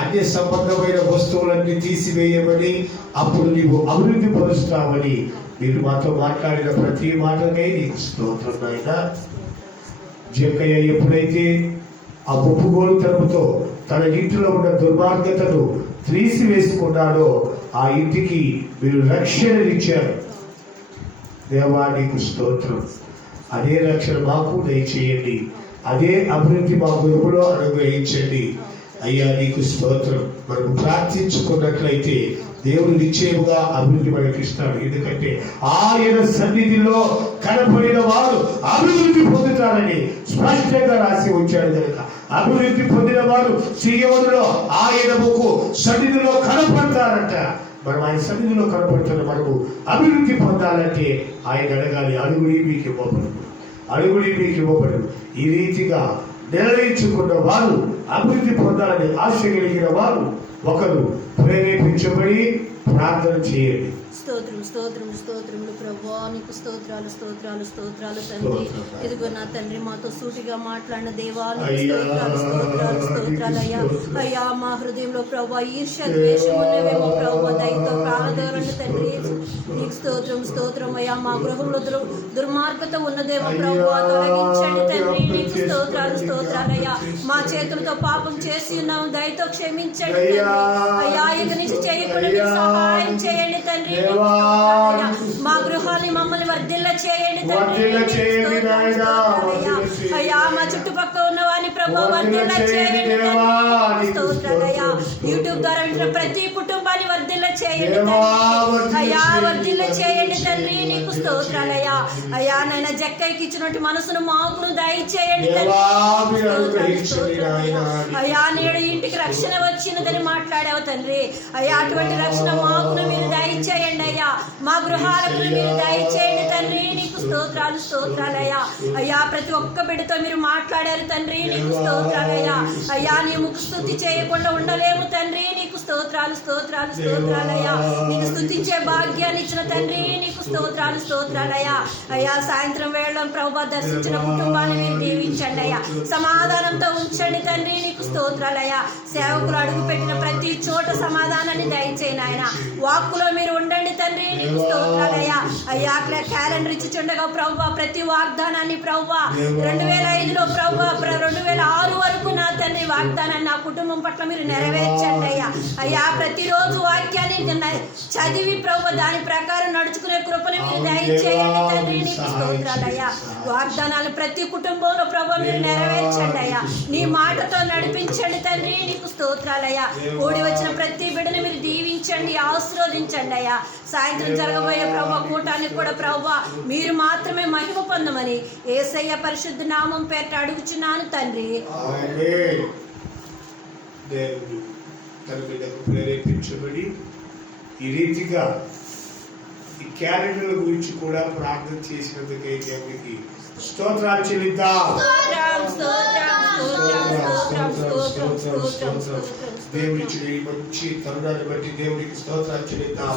అన్య సంబంధమైన వస్తువులన్నీ తీసివేయమని, అప్పుడు నీవు అభివృద్ధి పరుస్తావని మీరు మాతో మాట్లాడిన ప్రతి మాటకై నీకు స్తోత్రం నాయనా. జక్కయ్య ఎప్పుడైతే ఆ ఒప్పుకోలుతనంతో తన ఇంటిలో ఉన్న దుర్మార్గతను తీసివేసుకున్నాడో ఆ ఇంటికి మీరు రక్షణనిచ్చారు. దేవా నీకు స్తోత్రం. అదే రక్షణ మాకు దయచేయండి. అదే అభివృద్ధి మా గృహంలో అనుగ్రహించండి. అయ్యా నీకు స్తోత్రం. మనం ప్రార్థించుకున్నట్లయితే దేవుడు నిశ్చయముగా అభివృద్ధి మనకి ఇస్తాడు. ఎందుకంటే ఆయన సన్నిధిలో కనపడిన వారు అభివృద్ధి పొందుతారని స్పష్టంగా రాసి వచ్చాడు కనుక అభివృద్ధి పొందిన వారు సియోనులో ఆయన ముఖ సన్నిధిలో కనపడతారంట. మనం ఆయన సన్నిధిలో కనపడుతున్న మనము అభివృద్ధి పొందాలంటే ఆయన అడగాలి. అడుగుడి మీకు ఇవ్వబడు, అడుగుడి మీకు ఇవ్వబడు. ఈ రీతిగా నిర్ణయించుకున్న వారు, అభివృద్ధి పొందాలని ఆశ కలిగిన వారు ఒకరు ప్రేరేపించబడి ప్రార్థన చేయండి. స్తోత్రం స్తోత్రం స్తోత్రములు ప్రభువా, నీకు స్తోత్రాలు స్తోత్రాలు స్తోత్రాలు తండ్రి. ఇదిగో నా తండ్రి, మాతో సూటిగా మాట్లాడిన దేవా నీకు స్తోత్రాలు స్తోత్రాలు స్తోత్రాలు అయ్యా. అయ్యా మా హృదయంలో ప్రభువా ఈర్ష్య ద్వేషం ఉన్నవేమో ప్రభువా, దయతో కాలదోరండి తండ్రి. నీకు స్తోత్రం స్తోత్రం అయ్యా. మా గృహంలో దుర్మార్గత ఉన్నదేమో ప్రభువా, తొలగించండి తండ్రి. నీకు స్తోత్రాలు స్తోత్రాలు అయ్యా. మా చేతులతో పాపం చేసి ఉన్నాము, దయతో క్షమించండి అయ్యా. ఇక నుంచి చేయకుండా సహాయం చేయండి తండ్రి. మా గృహాన్ని మమ్మల్ని వర్ధిల్ల చేయండి తండ్రి. అయ్యా మా చుట్టుపక్కల ఉన్న వారిని ప్రభు వర్ధిల్ల చేయండి స్తోత్రాలయ్యా. యూట్యూబ్ ద్వారా వింటున్న ప్రతి కుటుంబాన్ని వర్ధిల్ల చేయండి తండ్రి. అయ్యా వర్ధిల్ల చేయండి తండ్రి. నీకు స్తోత్రాలయ్యా. అయ్యా నైనా జక్కయ్యకి ఇచ్చినట్టు మనసును మాకును దయచేయండి తండ్రి. అయ్యా నేడు ఇంటికి రక్షణ వచ్చినదని మాట్లాడావు తండ్రి. అయ్యా అటువంటి రక్షణ మాకును మీరు దయచేయండి అయ్యా. మా గృహాలకు మీరు దయచేయండి తండ్రి. నీకు స్తోత్రాలు స్తోత్రాలయ్యా. అయ్యా ప్రతి ఒక్క బిడ్డతో మీరు మాట్లాడారు తండ్రి. నీకు స్తోత్రాలయ్యా. అయ్యా నీ ముఖ స్తుతి చేయకుండా ఉండలేము తండ్రి. నీకు స్తోత్రాలు స్తోత్రాలు స్తోత్రాలయ్యా. నీకు స్తుతించే భాగ్యాన్ని ఇచ్చిన తండ్రి నీకు స్తోత్రాలు స్తోత్రాలయ్యా. అయ్యా సాయంత్రం వేళలో ప్రభు దర్శించిన కుటుంబాన్ని మీరు దీవించండి అయ్యా. సమాధానంతో ఉంచండి తండ్రి నీకు స్తోత్రాలయ్యా. సేవకులు అడుగు పెట్టిన ప్రతి చోట సమాధానాన్ని దయచేయండి ఆయన. వాక్కులో మీరు ఉండండి తండ్రి నీకు స్తోత్రాలయ్యా. అయ్యా క్యాలెండర్ ఇచ్చిచుండగా ప్రభు ప్రతి వాగ్దానాన్ని ప్రభు 2005లో ప్రభు 2006 వరకు నా తండ్రి వాగ్దానాన్ని నా కుటుంబం పట్ల మీరు నెరవేర్చండి అయ్యా. అయ్యా ప్రతిరోజు వాక్యాన్ని చదివి ప్రభు దాని ప్రకారం నడుచుకునే కృపను మీరు దయచేయండి తండ్రి నీకు స్తోత్రాలయ్యా. వాగ్దానాలు ప్రతి కుటుంబంలో ప్రభు మీరు నెరవేర్చండి అయ్యా. నీ మాటతో నడిపించండి తండ్రి నీకు స్తోత్రాలయ్యా. కూడి వచ్చిన ప్రతి బిడ్డని మీరు దీవించండి ఆశీర్వదించండి అయ్యా. సాయంత్రం జరగబోయే ప్రభు కూటానికి కూడా ప్రభు మీరు మాత్రమే మహిమ పొందమని యేసయ్య పరిశుద్ధ నామం పేరిట అడుగుచున్నాను తండ్రి. దేవుడు తన బిడ్డకు ప్రేరేపించబడి ఈ రీతిగా ఈ క్యాలెండర్ల గురించి కూడా ప్రార్థన చేసినందుకే దేవునికి స్తోత్రాలు చెల్లిద్దాం. దేవుడిచ్చిన ఈ మంచి తరుణాన్ని బట్టి దేవునికి స్తోత్రాలు చెల్లిద్దాం.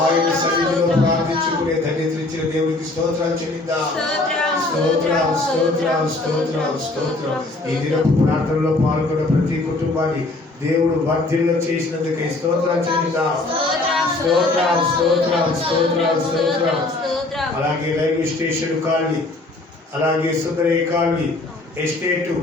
ఆయన సన్నిధిలో ప్రార్థించుకునే ధన్యత ఇచ్చిన దేవునికి స్తోత్రాలు చెల్లిద్దాం. స్తోత్రం స్తోత్రం స్తోత్రం స్తోత్రం. ఈ దినపు ప్రార్థనలో పాల్గొన్న ప్రతి కుటుంబాన్ని దేవుడు వర్ధిల్ల చేసినందుకే స్తోత్రాలు చెల్లిద్దాం. స్తోత్రం స్తోత్రం స్తోత్రం స్తోత్రం. అలాగే రైల్వే స్టేషన్ కాలనీ, అలాగే సుందరయ్య కాలనీ, ఎస్టేటు,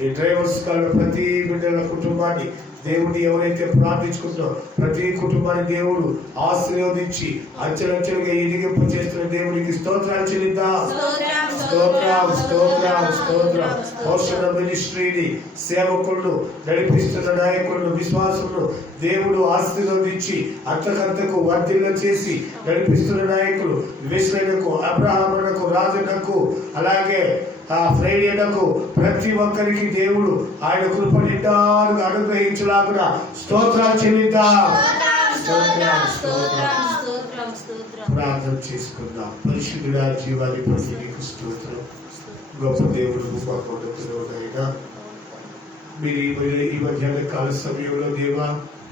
ఈ డ్రైవర్స్ కాలనీ ప్రతి బిడ్డల కుటుంబాన్ని దేవుడు ఎవరైతే ప్రార్థించుకుంటున్నారో ప్రతి కుటుంబాన్ని దేవుడు ఆశీర్వదించి అంచెలంచెలుగా ఎదిగింపు చేస్తున్న దేవునికి స్తోత్రాలు చెల్లిద్దాం. స్తోత్రం స్తోత్రం స్తోత్రం. పోషణ మినిస్ట్రీని సేవకులను నడిపిస్తున్న నాయకులను విశ్వాసులను దేవుడు ఆశీర్వదించి అంతకంతకు వర్ధిల్ల చేసి నడిపిస్తున్న నాయకులు విశ్వకు, అబ్రహామునకు, రాజునకు, అలాగే ఫ్రైడేలకు ప్రతి ఒక్కరికి దేవుడు ఆయన కృప నిండాలుగా అనుగ్రహించలాగున స్తోత్రాలు చెల్లిద్దాం. ప్రార్థన చేసుకుందాం. పరిశుద్ధుడా జీవాధిపతి నీకు స్తోత్రం. గొప్ప దేవుడు గొప్ప మీరు ఈ మధ్యాహ్న కాల సమయంలో దేవా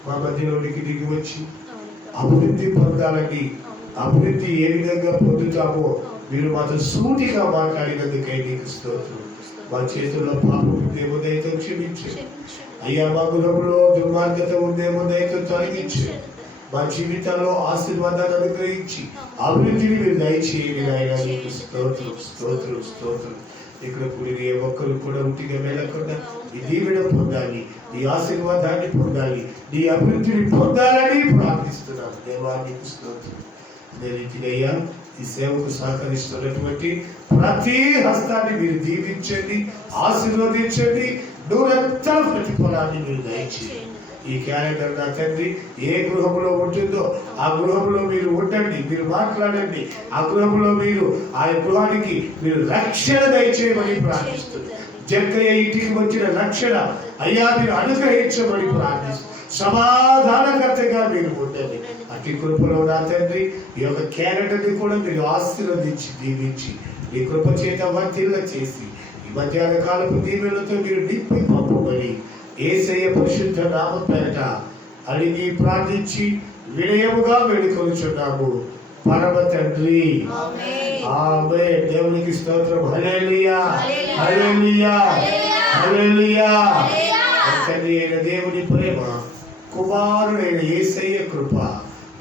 మా మధ్యలోనికి దిగి వచ్చి అభివృద్ధి పొందాలని, అభివృద్ధి ఏ విధంగా పొందుతామో మీరు మాతో సూటిగా మాట్లాడినందుకై నీకు స్తోత్రం. మా చేతుల్లో పాపం ఉందేమో దయతో క్షమించండి అయ్యా. మా గృహంలో దుర్మార్గత ఉందేమో దయతో తొలగించండి. మా జీవితాల్లో ఆశీర్వాదాన్ని అనుగ్రహించి అభివృద్ధిని మీరు దయచేయండి నాయన. నీకు స్తోత్రం స్తోత్రం స్తోత్రం. ఇక్కడ కూడి ఏ ఒక్కరు కూడా ఉట్టిగా వెళ్ళకుండా ఈ దీవెన పొందాలి, ఈ ఆశీర్వాదాన్ని పొందాలి, ఈ అభివృద్ధిని పొందాలని ప్రార్థిస్తున్నాను దేవా. నీకు స్తోత్రం. అయ్యా ఈ సేవకు సహకరిస్తున్నటువంటి ప్రతి హస్తాన్ని మీరు దీవించండి, ఆశీర్వదించండి, నూరంతల ప్రతిఫలాన్ని మీరు దయచేయండి. ఈ క్యాలెండర్ నా తండ్రి ఏ గృహంలో ఉంటుందో ఆ గృహంలో మీరు ఉండండి, మీరు మాట్లాడండి. ఆ గృహంలో మీరు ఆ గృహానికి మీరు రక్షణ దయచేయమని ప్రార్థిస్తుంది. జగ్గయ్య ఇంటికి వచ్చిన రక్షణ అయ్యా మీరు అనుగ్రహించమని ప్రార్థిస్తుంది. సమాధానకర్తగా మీరు ఉండండి. అతి కృపలో నా తండ్రి ఈ యొక్క క్యాలెండర్ని కూడా మీరు ఆశీర్వదించి దీవించి మీ కృప చేత వర్ధిల్ల చేసి ఈ మధ్యాహ్న కాలపు దీవెనలతో మీరు నింపి పంపమని యేసయ్య పరిశుద్ధ నామం పేరట అడిగి ప్రార్థించి వినయముగా వేడుకొనుచున్నాము పరమ తండ్రి. ఆమేన్. దేవునికి స్తోత్రం. హల్లెలూయా హల్లెలూయా హల్లెలూయా. తండ్రి అయిన దేవుని ప్రేమ, కుమారుడైన యేసయ్య కృప,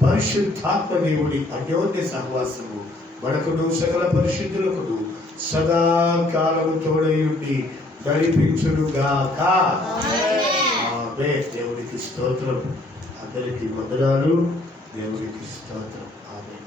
పరిశుద్ధాత్మ దేవుడి అన్యోన్య సహవాసము మనకును సకల పరిశుద్ధులకును సదాకాలము తోడయుండి నడిపించునుగాక. ఆమేన్. దేవునికి స్తోత్రం. అందరికీ వందనాలు. దేవునికి స్తోత్రం. ఆమేన్.